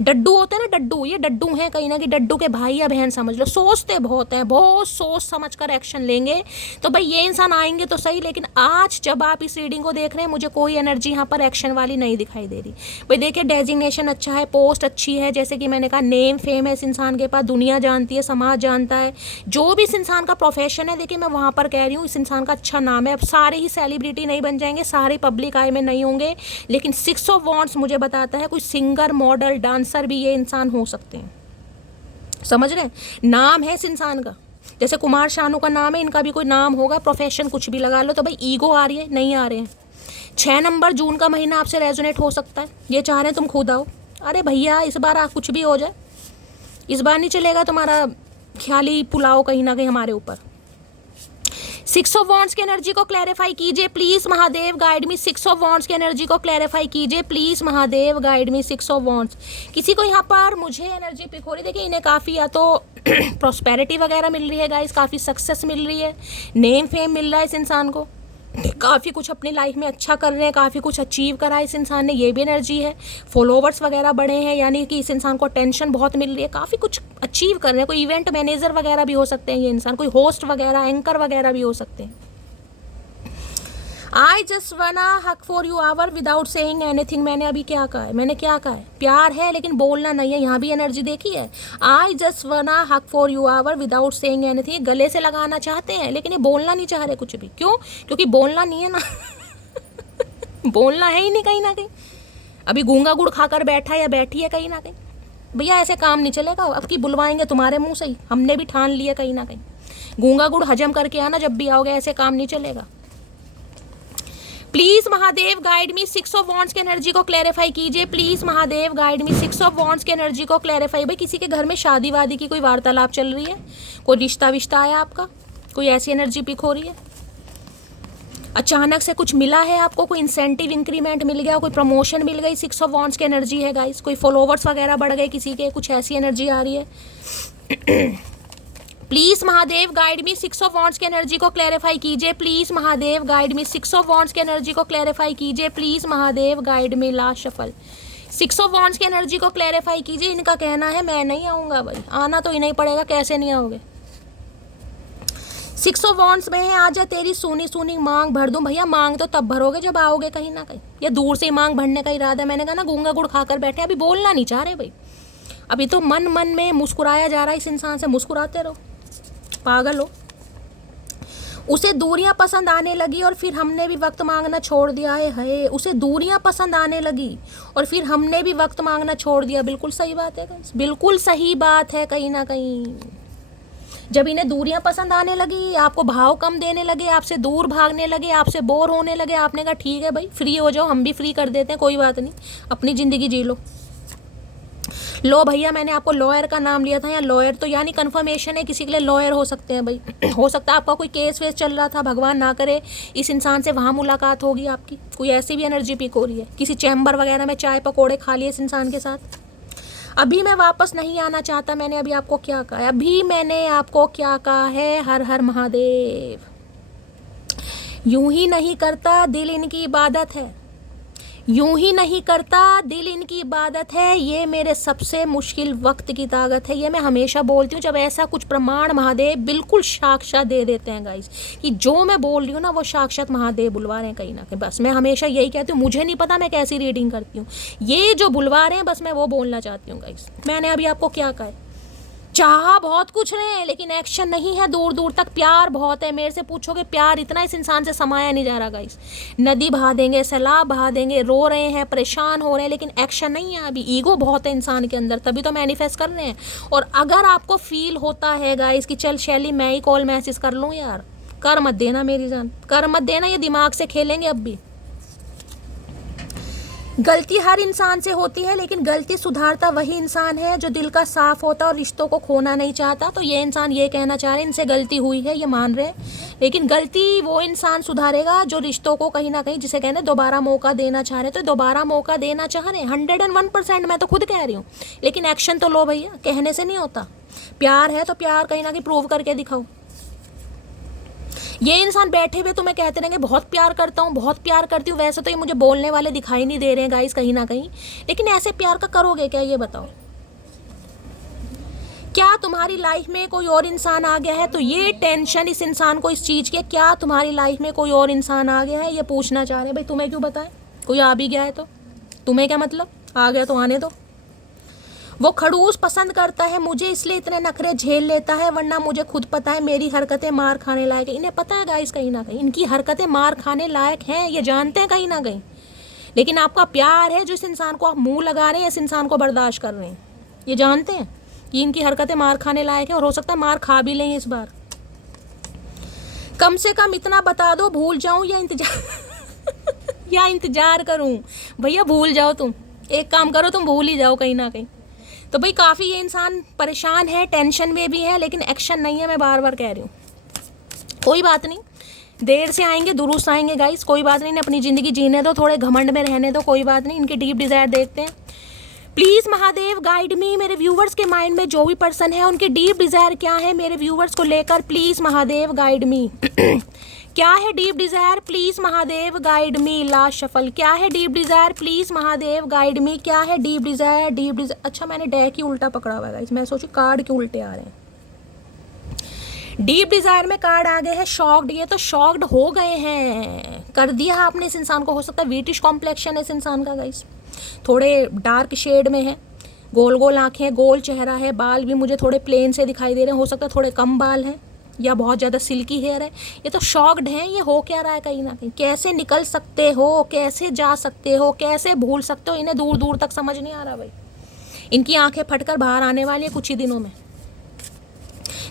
डड्डू होते हैं ना, डड्डू, ये डड्डू हैं कहीं ना कहीं, डड्डू के भाई या बहन समझ लो, सोचते बहुत हैं, बहुत सोच समझ कर एक्शन लेंगे। तो भाई ये इंसान आएंगे तो सही, लेकिन आज जब आप इस रीडिंग को देख रहे हैं, मुझे कोई एनर्जी यहाँ पर एक्शन वाली नहीं दिखाई दे रही। भाई देखिए, डेजिग्नेशन अच्छा है, पोस्ट अच्छी है, जैसे कि मैंने कहा नेम फेम है इस इंसान के पास, दुनिया जानती है, समाज जानता है, जो भी इस इंसान का प्रोफेशन है, देखिए मैं वहाँ पर कह रही हूँ इस इंसान का अच्छा नाम है। अब सारे ही सेलिब्रिटी नहीं बन जाएंगे, सारे पब्लिक आई में नहीं होंगे, लेकिन 6 ऑफ वॉन्ड्स मुझे बताता है कोई सिंगर, मॉडल, डांसर भी ये इंसान हो सकते हैं। समझ रहे हैं, नाम है इस इंसान का, जैसे कुमार शानू का नाम है, इनका भी कोई नाम होगा, प्रोफेशन कुछ भी लगा लो। तो भाई ईगो आ रही है, नहीं आ रहे हैं। 6 नंबर जून का महीना आपसे रेजोनेट हो सकता है, ये चाह रहे हैं तुम खुद आओ। अरे भैया इस बार कुछ भी हो जाए, इस बार नहीं चलेगा तुम्हारा ख्याली पुलाव कहीं ना कहीं हमारे ऊपर। 6 ऑफ वॉन्ड्स की एनर्जी को क्लैरिफाई कीजिए please Mahadev, guide me. 6 of wands की एनर्जी को क्लैरिफाई कीजिए please Mahadev, guide me. 6 of wands, किसी को यहाँ पर मुझे एनर्जी पिक हो रही, देखिए इन्हें काफ़ी या तो प्रॉस्पेरिटी वगैरह मिल रही है गाइस, काफ़ी सक्सेस मिल रही है, नेम फेम मिल रहा है इस इंसान को, काफ़ी कुछ अपनी लाइफ में अच्छा कर रहे हैं, काफ़ी कुछ अचीव करा है इस इंसान ने, ये भी एनर्जी है। फॉलोवर्स वगैरह बढ़े हैं, यानी कि इस इंसान को अटेंशन बहुत मिल रही है, काफ़ी कुछ अचीव कर रहे हैं। कोई इवेंट मैनेजर वगैरह भी हो सकते हैं ये इंसान, कोई होस्ट वगैरह, एंकर वगैरह भी हो सकते हैं। आई जस्ट वना हक for you our without saying anything. मैंने अभी क्या कहा है, मैंने क्या कहा है, प्यार है लेकिन बोलना नहीं है, यहाँ भी एनर्जी देखी है। आई जस्ट वना हक for you our without saying anything, गले से लगाना चाहते हैं लेकिन ये बोलना नहीं चाह रहे कुछ भी। क्यों? क्योंकि बोलना नहीं है ना बोलना है ही नहीं कहीं ना कहीं, अभी गूंगा गुड़ खाकर बैठा या बैठी है कहीं ना कहीं। भैया ऐसे काम नहीं चलेगा, अब की बुलवाएंगे तुम्हारे मुंह से ही, हमने भी ठान लिया कहीं ना कहीं। गूंगा गुड़ हजम करके आना जब भी आओगे, ऐसे काम नहीं चलेगा। Please Mahadev guide me. 6 of wands की एनर्जी को क्लैरिफाई कीजिए please Mahadev, guide me. 6 of wands की एनर्जी को क्लैरिफाई। भाई किसी के घर में शादी वादी की कोई वार्तालाप चल रही है, कोई रिश्ता विश्ता आया आपका, कोई ऐसी एनर्जी पिक हो रही है, अचानक से कुछ मिला है आपको, कोई इंसेंटिव इंक्रीमेंट मिल गया, कोई प्रमोशन मिल गई। 6 ऑफ वॉन्ड्स की एनर्जी है गाइस, कोई फॉलोवर्स वगैरह बढ़ गए किसी के, कुछ ऐसी एनर्जी आ रही है। Please Mahadev guide me. 6 of wands की एनर्जी को क्लैरिफाई कीजिए please Mahadev, guide me. 6 of wands की एनर्जी को क्लैरिफाई कीजिए please Mahadev, guide me. Last shuffle. 6 of wands की एनर्जी को क्लैरिफाई कीजिए। इनका कहना है मैं नहीं आऊँगा, भाई आना तो ही नहीं पड़ेगा, कैसे नहीं आओगे। 6 ऑफ वॉन्ड्स में है आजा तेरी सूनी सूनी मांग भर दूं। भैया मांग तो तब भरोगे जब आओगे कहीं ना कहीं, या दूर से ही मांग भरने का इरादा है। मैंने कहा ना गूंगा गुड़ खाकर बैठे, अभी बोलना नहीं चाह रहे भाई, अभी तो मन मन में मुस्कुराया जा रहा है इस इंसान से। मुस्कुराते रहो, पागल हो। उसे दूरियां पसंद आने लगी और फिर हमने भी वक्त मांगना छोड़ दिया है। उसे दूरियां पसंद आने लगी और फिर हमने भी वक्त मांगना छोड़ दिया। बिल्कुल सही बात है, बिल्कुल सही बात है। कहीं ना कहीं जब इन्हें दूरियां पसंद आने लगी, आपको भाव कम देने लगे, आपसे दूर भागने लगे, आपसे बोर होने लगे, आपने कहा ठीक है भाई फ्री हो जाओ, हम भी फ्री कर देते हैं, कोई बात नहीं, अपनी ज़िंदगी जी लो। लो भैया, मैंने आपको लॉयर का नाम लिया था, या लॉयर तो यानी कन्फर्मेशन है, किसी के लिए लॉयर हो सकते हैं भाई। हो सकता है आपका कोई केस वेस चल रहा था, भगवान ना करे इस इंसान से वहाँ मुलाकात होगी आपकी, कोई ऐसी भी एनर्जी पिक हो रही है। किसी चैम्बर वगैरह में चाय पकौड़े खा लिए इस इंसान के साथ। अभी मैं वापस नहीं आना चाहता, मैंने अभी आपको क्या कहा है, अभी मैंने आपको क्या कहा है। हर हर महादेव। यूं ही नहीं करता दिल, इनकी इबादत है, यूं ही नहीं करता दिल इनकी इबादत है, ये मेरे सबसे मुश्किल वक्त की ताकत है। ये मैं हमेशा बोलती हूँ जब ऐसा कुछ प्रमाण महादेव बिल्कुल साक्षात दे देते हैं गाइस कि जो मैं बोल रही हूँ ना वो साक्षात महादेव बुलवा रहे हैं कहीं ना कहीं। बस मैं हमेशा यही कहती हूँ, मुझे नहीं पता मैं कैसी रीडिंग करती हूँ, ये जो बुलवा रहे हैं बस मैं वो बोलना चाहती हूँ गाइस। मैंने अभी आपको क्या कहा है, चाहा बहुत कुछ रहे हैं लेकिन एक्शन नहीं है दूर दूर तक। प्यार बहुत है, मेरे से पूछोगे प्यार इतना इस इंसान से समाया नहीं जा रहा गाइस। नदी बहा देंगे, सैलाब बहा देंगे, रो रहे हैं, परेशान हो रहे हैं, लेकिन एक्शन नहीं है अभी। ईगो बहुत है इंसान के अंदर, तभी तो मैनिफेस्ट कर रहे हैं। और अगर आपको फील होता है गाइस कि चल शैली मैं ही कॉल मैसेज कर लूँ यार, कर मत देना मेरी जान, कर मत देना। ये दिमाग से खेलेंगे अब भी। गलती हर इंसान से होती है लेकिन गलती सुधारता वही इंसान है जो दिल का साफ होता और रिश्तों को खोना नहीं चाहता। तो ये इंसान ये कहना चाह रहे हैं इनसे गलती हुई है, ये मान रहे हैं, लेकिन गलती वो इंसान सुधारेगा जो रिश्तों को कहीं ना कहीं, जिसे कहते हैं दोबारा मौका देना चाह रहे हैं। तो दोबारा मौका देना चाह रहे हैं 101%, मैं तो खुद कह रही हूँ, लेकिन एक्शन तो लो भैया, कहने से नहीं होता। प्यार है तो प्यार कहीं ना कहीं प्रूव करके दिखाओ। ये इंसान बैठे हुए तुम्हें कहते रहेंगे बहुत प्यार करता हूँ, बहुत प्यार करती हूँ, वैसे तो ये मुझे बोलने वाले दिखाई नहीं दे रहे हैं गाइस कहीं ना कहीं, लेकिन ऐसे प्यार का करोगे क्या ये बताओ। क्या तुम्हारी लाइफ में कोई और इंसान आ गया है? तो ये टेंशन इस इंसान को इस चीज़ की, क्या तुम्हारी लाइफ में कोई और इंसान आ गया है, ये पूछना चाह रहे हैं। भाई तुम्हें क्यों बताए, कोई आ भी गया है तो तुम्हें क्या मतलब, आ गया तो आने दो। वो खड़ूस पसंद करता है मुझे, इसलिए इतने नखरे झेल लेता है, वरना मुझे खुद पता है मेरी हरकतें मार खाने लायक है। इन्हें पता है गाइस कहीं ना कहीं इनकी हरकतें मार खाने लायक हैं, ये जानते हैं कहीं ना कहीं, लेकिन आपका प्यार है जो इस इंसान को आप मुंह लगा रहे हैं, इस इंसान को बर्दाश्त कर रहे हैं। ये जानते हैं कि इनकी हरकतें मार खाने लायक है और हो सकता है मार खा भी लें इस बार। कम से कम इतना बता दो, भूल जाऊं या इंतजार या इंतजार करूं। भैया भूल जाओ, तुम एक काम करो, तुम भूल ही जाओ कहीं ना कहीं। तो भाई काफ़ी ये इंसान परेशान है, टेंशन में भी है, लेकिन एक्शन नहीं है, मैं बार बार कह रही हूँ। कोई बात नहीं, देर से आएंगे दुरुस्त आएंगे गाइस, कोई बात नहीं, अपनी ज़िंदगी जीने दो, थोड़े घमंड में रहने दो, कोई बात नहीं। इनकी डीप डिज़ायर देखते हैं। प्लीज़ महादेव गाइड मी, मेरे व्यूवर्स के माइंड में जो भी पर्सन है उनकी डीप डिज़ायर क्या है मेरे व्यूवर्स को लेकर, प्लीज़ महादेव गाइड मी। क्या है deep desire, please Mahadev guide me. Last shuffle, क्या है deep desire, please Mahadev guide मी। क्या है डीप डिज़ायर, डीप डिज़ायर। अच्छा मैंने डेक ही उल्टा पकड़ा हुआ है गाइस, मैं सोची कार्ड क्यों उल्टे आ रहे हैं। डीप डिज़ायर में कार्ड आ गए हैं शॉक्ड। ये तो शॉक्ड हो गए हैं, कर दिया आपने इस इंसान को। हो सकता है वीटिश कॉम्प्लेक्शन है इस इंसान का गाइस, थोड़े डार्क शेड में है, गोल गोल आँखें, गोल चेहरा है, बाल भी मुझे थोड़े प्लेन से दिखाई दे रहे हैं, हो सकता है थोड़े कम बाल हैं या बहुत ज़्यादा सिल्की हेयर है। ये तो शॉक्ड हैं, ये हो क्या रहा है कहीं ना कहीं। कैसे निकल सकते हो, कैसे जा सकते हो, कैसे भूल सकते हो, इन्हें दूर दूर तक समझ नहीं आ रहा भाई। इनकी आंखें फटकर बाहर आने वाली है कुछ ही दिनों में।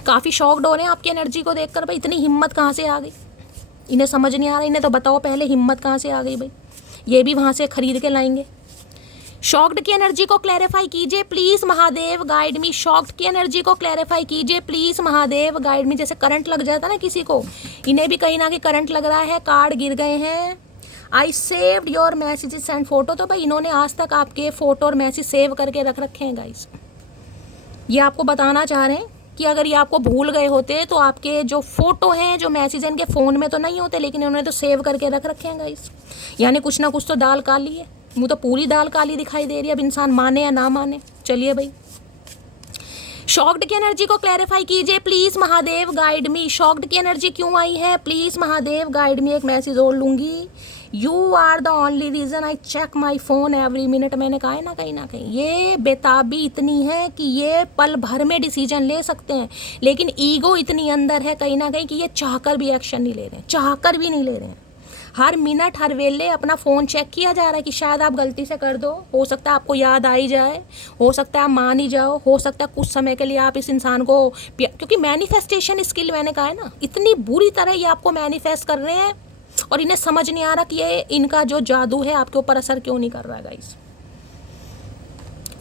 काफ़ी शॉक्ड हो रहे हैं आपकी एनर्जी को देखकर। भाई इतनी हिम्मत कहाँ से आ गई, इन्हें समझ नहीं आ रहा। इन्हें तो बताओ पहले हिम्मत कहाँ से आ गई भाई, ये भी वहाँ से खरीद के लाएंगे। शॉक्ड की एनर्जी को क्लैरिफाई कीजिए please Mahadev guide me. Shocked की एनर्जी को क्लैरिफाई कीजिए प्लीज़ महादेव गाइड मी। जैसे करंट लग जाता ना किसी को, इन्हें भी कहीं ना कहीं करंट लग रहा है, कार्ड गिर गए हैं। I saved your messages and photo. तो भाई इन्होंने आज तक आपके फ़ोटो और मैसेज सेव करके रख रखे हैं गाइस। ये आपको बताना चाह रहे हैं कि अगर ये आपको भूल गए होते तो आपके जो फ़ोटो हैं, जो मैसेज इनके फ़ोन में तो नहीं होते, लेकिन इन्होंने तो सेव करके रख रखे हैं गाइस। यानी कुछ ना कुछ तो दाल काली है, मुझे तो पूरी दाल काली दिखाई दे रही है। अब इंसान माने या ना माने, चलिए भाई। शॉक्ड की एनर्जी को क्लैरिफाई कीजिए please Mahadev guide me. Shocked की एनर्जी क्यों आई है, प्लीज़ महादेव गाइड मी। एक मैसेज और लूँगी। You are the only reason I check my phone every minute. मैंने कहा है ना कहीं ये बेताबी इतनी है कि ये पल भर में डिसीजन ले सकते हैं, लेकिन ईगो इतनी अंदर है कहीं ना कहीं कि ये चाहकर भी एक्शन नहीं ले रहे हैं, चाहकर भी नहीं ले रहे हैं। हर मिनट हर वेले अपना फ़ोन चेक किया जा रहा है कि शायद आप गलती से कर दो, हो सकता है आपको याद आ ही जाए, हो सकता है आप मान ही जाओ, हो सकता है कुछ समय के लिए आप इस इंसान को, क्योंकि मैनिफेस्टेशन स्किल मैंने कहा है ना, इतनी बुरी तरह ये आपको मैनिफेस्ट कर रहे हैं और इन्हें समझ नहीं आ रहा कि ये इनका जो जादू है आपके ऊपर असर क्यों नहीं कर रहा है गाइस।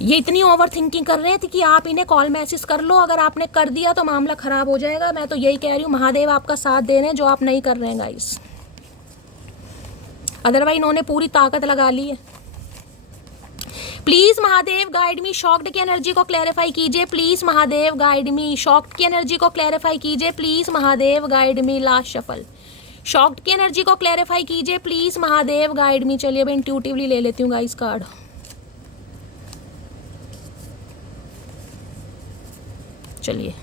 ये इतनी ओवर थिंकिंग कर रहे थे कि आप इन्हें कॉल मैसेज कर लो, अगर आपने कर दिया तो मामला ख़राब हो जाएगा। मैं तो यही कह रही हूँ, महादेव आपका साथ दे रहे हैं जो आप नहीं कर रहे हैं गाइस। अदरवाइज इन्होंने पूरी ताकत लगा ली है। Please Mahadev guide me. Shocked की एनर्जी को क्लैरिफाई कीजिए please Mahadev guide me. Shocked की एनर्जी को क्लैरिफाई कीजिए please Mahadev guide me. Last shuffle. Shocked की एनर्जी को क्लैरिफाई कीजिए प्लीज महादेव गाइड मी। चलिए अब इंट्यूटिवली ले लेती हूँ गाइस कार्ड। चलिए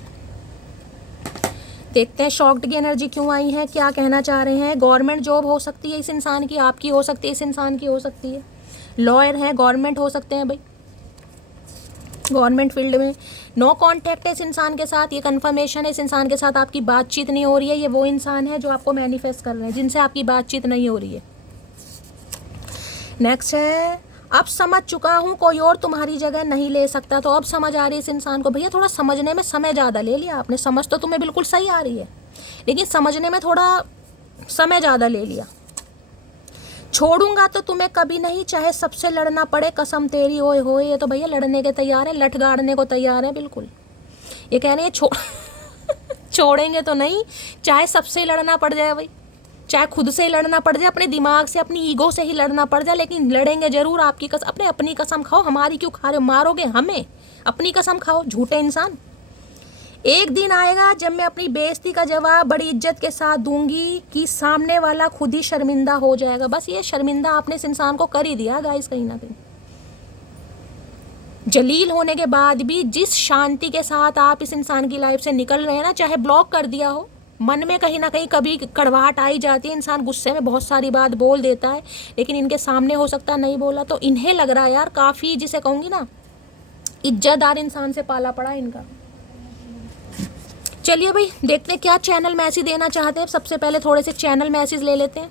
देखते हैं शॉक्ड की एनर्जी क्यों आई है, क्या कहना चाह रहे हैं। गवर्नमेंट जॉब हो सकती है इस इंसान की, आपकी हो सकती है, इस इंसान की हो सकती है। लॉयर है, गवर्नमेंट हो सकते हैं भाई, गवर्नमेंट फील्ड में। नो कांटेक्ट है इस इंसान के साथ, ये कंफर्मेशन है। इस इंसान के साथ आपकी बातचीत नहीं हो रही है। ये वो इंसान है जो आपको मैनिफेस्ट कर रहे हैं, जिनसे आपकी बातचीत नहीं हो रही है। नेक्स्ट है अब समझ चुका हूँ कोई और तुम्हारी जगह नहीं ले सकता। तो अब समझ आ रही है इस इंसान को, भैया थोड़ा समझने में समय ज़्यादा ले लिया आपने। समझ तो तुम्हें बिल्कुल सही आ रही है, लेकिन समझने में थोड़ा समय ज़्यादा ले लिया। छोड़ूंगा तो तुम्हें कभी नहीं, चाहे सबसे लड़ना पड़े, कसम तेरी ओए होए। ये तो भैया लड़ने के तैयार है, लठ गाड़ने को तैयार है बिल्कुल। ये कह रहे हैं छोड़ेंगे तो नहीं, चाहे सबसे लड़ना पड़ जाए भाई, चाहे खुद से ही लड़ना पड़ जाए, अपने दिमाग से, अपनी ईगो से ही लड़ना पड़ जाए, लेकिन लड़ेंगे जरूर। आपकी कसम, अपनी कसम खाओ। हमारी क्यों खा रहे हो, मारोगे हमें, अपनी कसम खाओ झूठे इंसान। एक दिन आएगा जब मैं अपनी बेइज्जती का जवाब बड़ी इज्जत के साथ दूंगी कि सामने वाला खुद ही शर्मिंदा हो जाएगा। बस ये शर्मिंदा आपने इस इंसान को कर ही दिया गाइस कहीं ना कहीं। जलील होने के बाद भी जिस शांति के साथ आप इस इंसान की लाइफ से निकल रहे हैं ना, चाहे ब्लॉक कर दिया हो, मन में कहीं ना कहीं कभी कड़वाहट आई जाती है, इंसान गुस्से में बहुत सारी बात बोल देता है, लेकिन इनके सामने हो सकता है नहीं बोला, तो इन्हें लग रहा है यार काफ़ी, जिसे कहूँगी ना, इज्जतदार इंसान से पाला पड़ा इनका। चलिए भाई देखते हैं क्या चैनल मैसेज देना चाहते हैं। सबसे पहले थोड़े से चैनल मैसेज ले लेते हैं।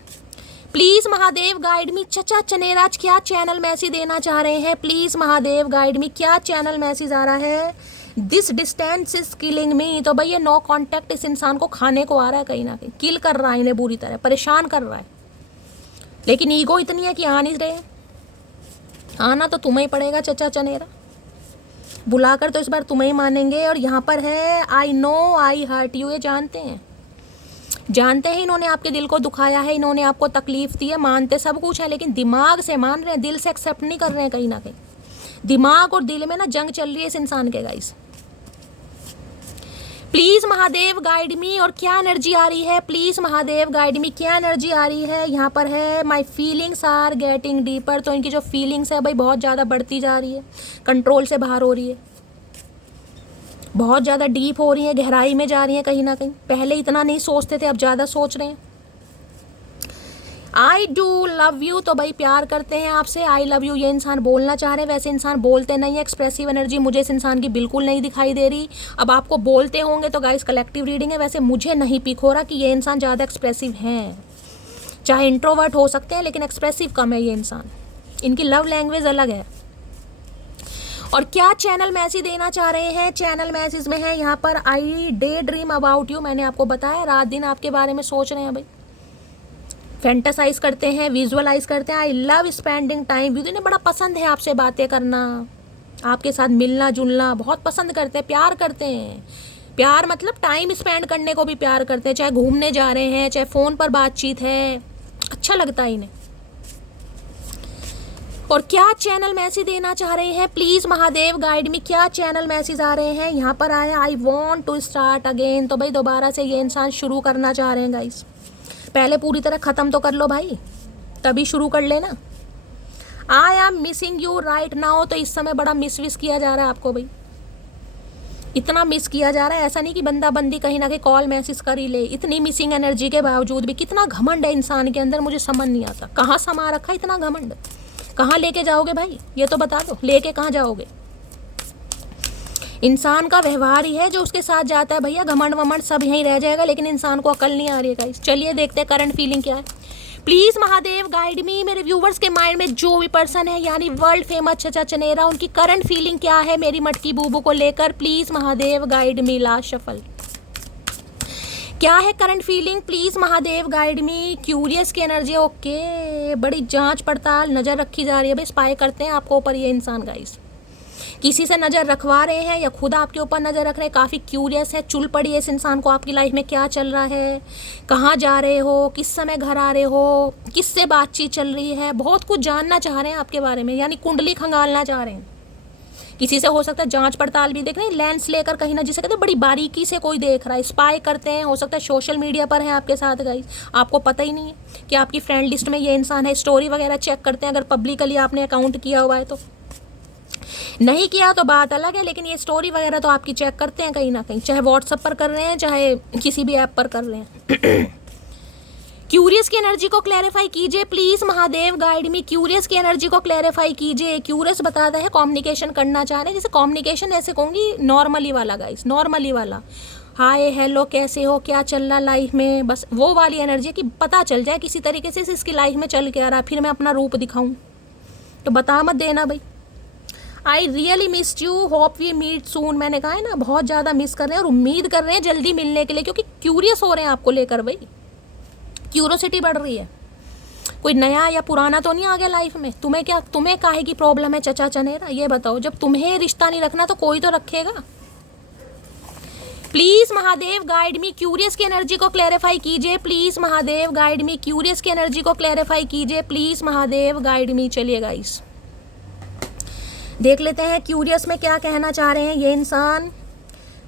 प्लीज़ महादेव गाइड मी। चचा चनेराज क्या चैनल मैसेज देना चाह रहे हैं, प्लीज़ महादेव गाइड मी। क्या चैनल मैसेज आ रहा है, दिस डिस्टेंस इज किलिंग मी। तो भाई ये नो कांटेक्ट इस इंसान को खाने को आ रहा है, कहीं ना कहीं किल कर रहा है इन्हें, बुरी तरह परेशान कर रहा है, लेकिन ईगो इतनी है कि आ नहीं रहे। आना तो तुम्हें ही पड़ेगा चचा चनेरा, बुलाकर तो इस बार तुम्हें ही मानेंगे। और यहाँ पर है I know I hurt you. ये जानते हैं इन्होंने आपके दिल को दुखाया है, इन्होंने आपको तकलीफ दी है, मानते सब कुछ है, लेकिन दिमाग से मान रहे हैं, दिल से एक्सेप्ट नहीं कर रहे हैं। कहीं ना कहीं दिमाग और दिल में ना जंग चल रही है इस इंसान के गाइस। प्लीज़ महादेव गाइड मी। और क्या एनर्जी आ रही है, प्लीज़ महादेव गाइड मी, क्या एनर्जी आ रही है। यहाँ पर है my feelings are getting deeper. तो इनकी जो फीलिंग्स है भाई बहुत ज़्यादा बढ़ती जा रही है, कंट्रोल से बाहर हो रही है, बहुत ज़्यादा डीप हो रही है, गहराई में जा रही है कहीं ना कहीं। पहले इतना नहीं सोचते थे, अब ज़्यादा सोच रहे हैं। I do love you. तो भाई प्यार करते हैं आपसे, आई लव यू ये इंसान बोलना चाह रहे हैं। वैसे इंसान बोलते नहीं है, एक्सप्रेसिव एनर्जी मुझे इस इंसान की बिल्कुल नहीं दिखाई दे रही। अब आपको बोलते होंगे तो गाइस कलेक्टिव रीडिंग है। वैसे मुझे नहीं पिक हो रहा कि ये इंसान ज़्यादा एक्सप्रेसिव हैं, चाहे इंट्रोवर्ट हो सकते हैं लेकिन एक्सप्रेसिव कम है ये इंसान। इनकी लव लैंग्वेज अलग है। और क्या चैनल मैसेज देना चाह रहे हैं, चैनल मैसेज में है यहाँ पर आई डे ड्रीम अबाउट यू। मैंने आपको बताया रात दिन आपके बारे में सोच रहे हैं भाई, फैंटासाइज करते हैं, विजुअलाइज करते हैं। I love spending time with. इन्हें बड़ा पसंद है आपसे बातें करना, आपके साथ मिलना जुलना बहुत पसंद करते हैं, प्यार करते हैं। प्यार मतलब टाइम स्पेंड करने को भी प्यार करते हैं, चाहे घूमने जा रहे हैं, चाहे फ़ोन पर बातचीत है, अच्छा लगता है इन्हें। और क्या चैनल मैसेज देना चाह रहे हैं, प्लीज़ महादेव गाइड मी। क्या चैनल मैसेज आ रहे हैं, यहाँ पर आया I want to start again. तो भाई दोबारा से ये इंसान शुरू करना चाह रहे हैं गाइस। पहले पूरी तरह ख़त्म तो कर लो भाई, तभी शुरू कर लेना। I am missing you right now. तो इस समय बड़ा मिस किया जा रहा है आपको भाई, इतना मिस किया जा रहा है। ऐसा नहीं कि बंदा बंदी कहीं ना कहीं कॉल मैसेज कर ही ले, इतनी मिसिंग एनर्जी के बावजूद भी कितना घमंड है इंसान के अंदर, मुझे समझ नहीं आता कहाँ समा रखा इतना घमंड। कहाँ लेके जाओगे भाई, ये तो बता दो, लेके कहाँ जाओगे। इंसान का व्यवहार ही है जो उसके साथ जाता है भैया, घमंड वमंड सब यहीं रह जाएगा, लेकिन इंसान को अकल नहीं आ रही है गाइस। चलिए देखते हैं करंट फीलिंग क्या है। प्लीज़ महादेव गाइड मी। मेरे व्यूवर्स के माइंड में जो भी पर्सन है यानी वर्ल्ड फेमस चचा चनेरा, उनकी करंट फीलिंग क्या है मेरी मटकी बूबू को लेकर, please Mahadev guide me. Last shuffle क्या है current feeling, please Mahadev guide me. Curious की एनर्जी, ओके, बड़ी जांच पड़ताल नज़र रखी जा रही है भाई, स्पाई करते हैं आपको ऊपर ये इंसान गाइस। किसी से नज़र रखवा रहे हैं या खुद आपके ऊपर नज़र रख रहे हैं, काफ़ी क्यूरियस है, चुल पड़ी है इस इंसान को आपकी लाइफ में क्या चल रहा है, कहाँ जा रहे हो, किस समय घर आ रहे हो, किससे बातचीत चल रही है, बहुत कुछ जानना चाह रहे हैं आपके बारे में, यानी कुंडली खंगालना चाह रहे हैं किसी से हो सकता है जांच पड़ताल भी देख रहे हैं, लेंस लेकर कहीं ना, जिसे कहते हैं बड़ी बारीकी से कोई देख रहा है, स्पाई करते हैं, हो सकता है सोशल मीडिया पर है आपके साथ गाइस, आपको पता ही नहीं है कि आपकी फ्रेंड लिस्ट में ये इंसान है, स्टोरी वगैरह चेक करते हैं, अगर पब्लिकली आपने अकाउंट किया हुआ है तो, नहीं किया तो बात अलग है, लेकिन ये स्टोरी वगैरह तो आपकी चेक करते हैं कहीं ना कहीं, चाहे व्हाट्सएप पर कर रहे हैं चाहे किसी भी ऐप पर कर रहे हैं। क्यूरियस की एनर्जी को क्लैरिफाई कीजिए please Mahadev, guide me. Curious की एनर्जी को क्लैरिफाई कीजिए। क्यूरियस बताता है कम्युनिकेशन करना चाह रहे हैं, जैसे कम्युनिकेशन ऐसे कहूँगी नॉर्मली वाला गाइस, नॉर्मली वाला, हाय हेलो कैसे हो, क्या चल रहा लाइफ में, बस वो वाली एनर्जी है कि पता चल जाए किसी तरीके से इसकी लाइफ में चल के आ रहा, फिर मैं अपना रूप दिखाऊं तो बता मत देना भाई। I really missed you, hope we meet soon. मैंने कहा है ना, बहुत ज़्यादा मिस कर रहे हैं और उम्मीद कर रहे हैं जल्दी मिलने के लिए, क्योंकि क्यूरियस हो रहे हैं आपको लेकर भाई, क्यूरोसिटी बढ़ रही है। कोई नया या पुराना तो नहीं आ गया लाइफ में? तुम्हें काहे की प्रॉब्लम है चचा चनेरा, ये बताओ। जब तुम्हें रिश्ता नहीं रखना तो कोई तो रखेगा। Please Mahadev guide me, curious की एनर्जी को क्लैरिफाई कीजिए please Mahadev guide me, curious की एनर्जी को क्लैरिफाई कीजिए प्लीज महादेव गाइड मी। चलिए गाइस देख लेते हैं क्यूरियस में क्या कहना चाह रहे हैं ये इंसान।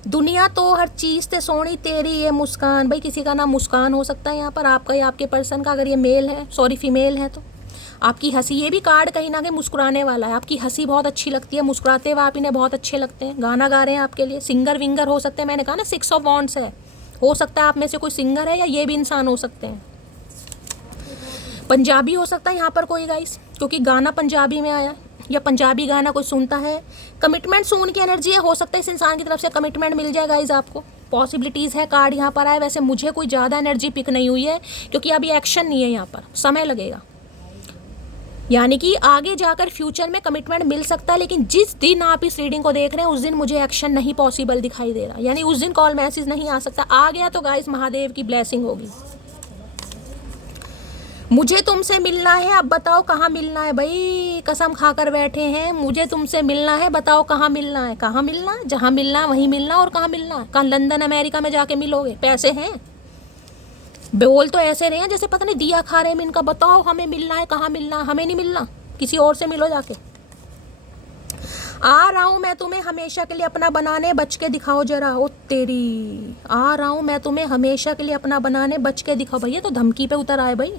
दुनिया तो हर चीज़ से सोनी तेरी ये मुस्कान। भाई किसी का नाम मुस्कान हो सकता है यहाँ पर, आपका या आपके पर्सन का, अगर ये मेल है, सॉरी फीमेल है तो। आपकी हंसी, ये भी कार्ड कहीं ना कहीं मुस्कुराने वाला है, आपकी हंसी बहुत अच्छी लगती है, मुस्कुराते हुए आप इन्हें बहुत अच्छे लगते हैं, गाना गा रहे हैं आपके लिए, सिंगर विंगर हो सकते हैं, मैंने कहा ना 6 ऑफ वॉन्ड्स है, हो सकता है आप में से कोई सिंगर है या ये भी इंसान हो सकते हैं। पंजाबी हो सकता है यहाँ पर कोई गाइस, क्योंकि गाना पंजाबी में आया, या पंजाबी गाना कोई सुनता है। कमिटमेंट सून की एनर्जी है, हो सकता है इस इंसान की तरफ से कमिटमेंट मिल जाए गाइस आपको, पॉसिबिलिटीज़ है, कार्ड यहाँ पर आए। वैसे मुझे कोई ज़्यादा एनर्जी पिक नहीं हुई है, क्योंकि अभी एक्शन नहीं है यहाँ पर, समय लगेगा, यानी कि आगे जाकर फ्यूचर में कमिटमेंट मिल सकता है, लेकिन जिस दिन आप इस रीडिंग को देख रहे हैं उस दिन मुझे एक्शन नहीं पॉसिबल दिखाई दे रहा, यानी उस दिन कॉल मैसेज नहीं आ सकता। आ गया तो गाइस महादेव की ब्लेसिंग होगी। मुझे तुमसे मिलना है, अब बताओ कहाँ मिलना है भाई, कसम खाकर बैठे हैं, मुझे तुमसे मिलना है, बताओ कहाँ मिलना है। कहाँ मिलना है? जहाँ मिलना है वहीं मिलना, और कहाँ मिलना है? कहाँ लंदन अमेरिका में जाके मिलोगे? पैसे हैं? बोल तो ऐसे रहे हैं जैसे पता नहीं दिया खा रहे हैं इनका। बताओ हमें मिलना है, कहाँ मिलना है? हमें नहीं मिलना, किसी और से मिलो जाके। आ रहा हूँ मैं तुम्हें हमेशा के लिए अपना बनाने, बच के दिखाओ जरा। ओ तेरी, आ रहा हूँ मैं तुम्हें हमेशा के लिए अपना बनाने, बच के दिखाओ। भैया तो धमकी पे उतर आए भाई।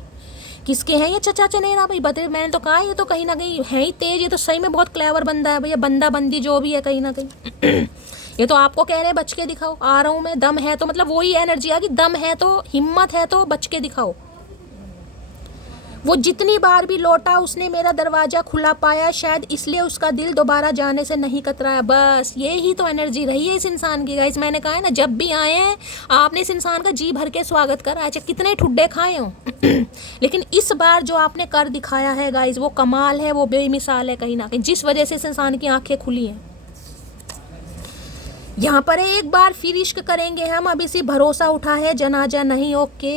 किसके हैं ये चचा चनेरा भाई? बता, मैंने तो कहा ये तो कहीं ना कहीं है ही तेज, ये तो सही में बहुत क्लेवर बंदा है भैया, बंदा बंदी जो भी है कहीं ना कहीं। ये तो आपको कह रहे हैं बच के दिखाओ, आ रहा हूँ मैं, दम है तो, मतलब वही एनर्जी आ गई, दम है तो, हिम्मत है तो बच के दिखाओ। वो जितनी बार भी लौटा उसने मेरा दरवाज़ा खुला पाया, शायद इसलिए उसका दिल दोबारा जाने से नहीं कतराया। बस ये ही तो एनर्जी रही है इस इंसान की गाइस। मैंने कहा है ना, जब भी आए हैं आपने इस इंसान का जी भर के स्वागत करा, चाहे कितने ठुड्डे खाए हों। लेकिन इस बार जो आपने कर दिखाया है गाइस, वो कमाल है, वो बेमिसाल है कहीं ना कहीं, जिस वजह से इस इंसान की आंखें खुली हैं। यहाँ पर एक बार फिर इश्क करेंगे हम, अभी से भरोसा उठा है, जनाजा नहीं। ओके,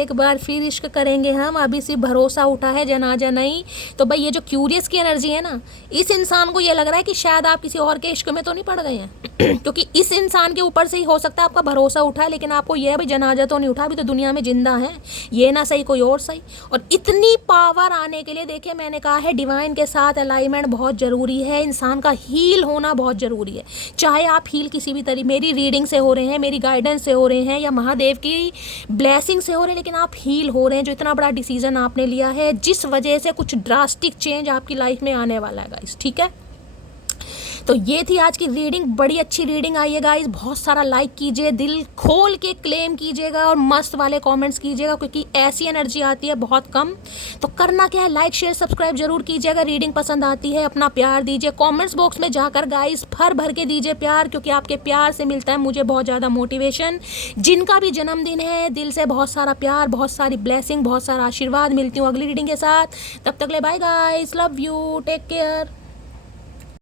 एक बार फिर इश्क करेंगे हम, अभी से भरोसा उठा है, जनाजा नहीं। तो भाई ये जो क्यूरियस की एनर्जी है ना, इस इंसान को ये लग रहा है कि शायद आप किसी और के इश्क में तो नहीं पड़ गए हैं। क्योंकि इस इंसान के ऊपर से ही हो सकता है आपका भरोसा उठा है, लेकिन आपको यह है भाई जनाजा तो नहीं उठा, अभी तो दुनिया में जिंदा है, ये ना सही कोई और सही। और इतनी पावर आने के लिए देखिए, मैंने कहा है डिवाइन के साथ अलाइनमेंट बहुत ज़रूरी है, इंसान का हील होना बहुत ज़रूरी है। चाहे आप हील किसी भी तरीके, मेरी रीडिंग से हो रहे हैं, मेरी गाइडेंस से हो रहे हैं, या महादेव की ब्लेसिंग से हो रहे हैं, लेकिन आप हील हो रहे हैं। जो इतना बड़ा डिसीजन आपने लिया है, जिस वजह से कुछ ड्रास्टिक चेंज आपकी लाइफ में आने वाला है गाइस, ठीक है। तो ये थी आज की रीडिंग, बड़ी अच्छी रीडिंग आई है गाइस। बहुत सारा लाइक कीजिए, दिल खोल के क्लेम कीजिएगा और मस्त वाले कमेंट्स कीजिएगा, क्योंकि ऐसी एनर्जी आती है बहुत कम। तो करना क्या है, लाइक शेयर सब्सक्राइब जरूर कीजिएगा। रीडिंग पसंद आती है, अपना प्यार दीजिए, कमेंट्स बॉक्स में जाकर गाइस भर भर के दीजिए प्यार, क्योंकि आपके प्यार से मिलता है मुझे बहुत ज़्यादा मोटिवेशन। जिनका भी जन्मदिन है, दिल से बहुत सारा प्यार, बहुत सारी ब्लेसिंग, बहुत सारा आशीर्वाद। मिलती हूँ अगली रीडिंग के साथ, तब तक ले bye guys, love you, take care.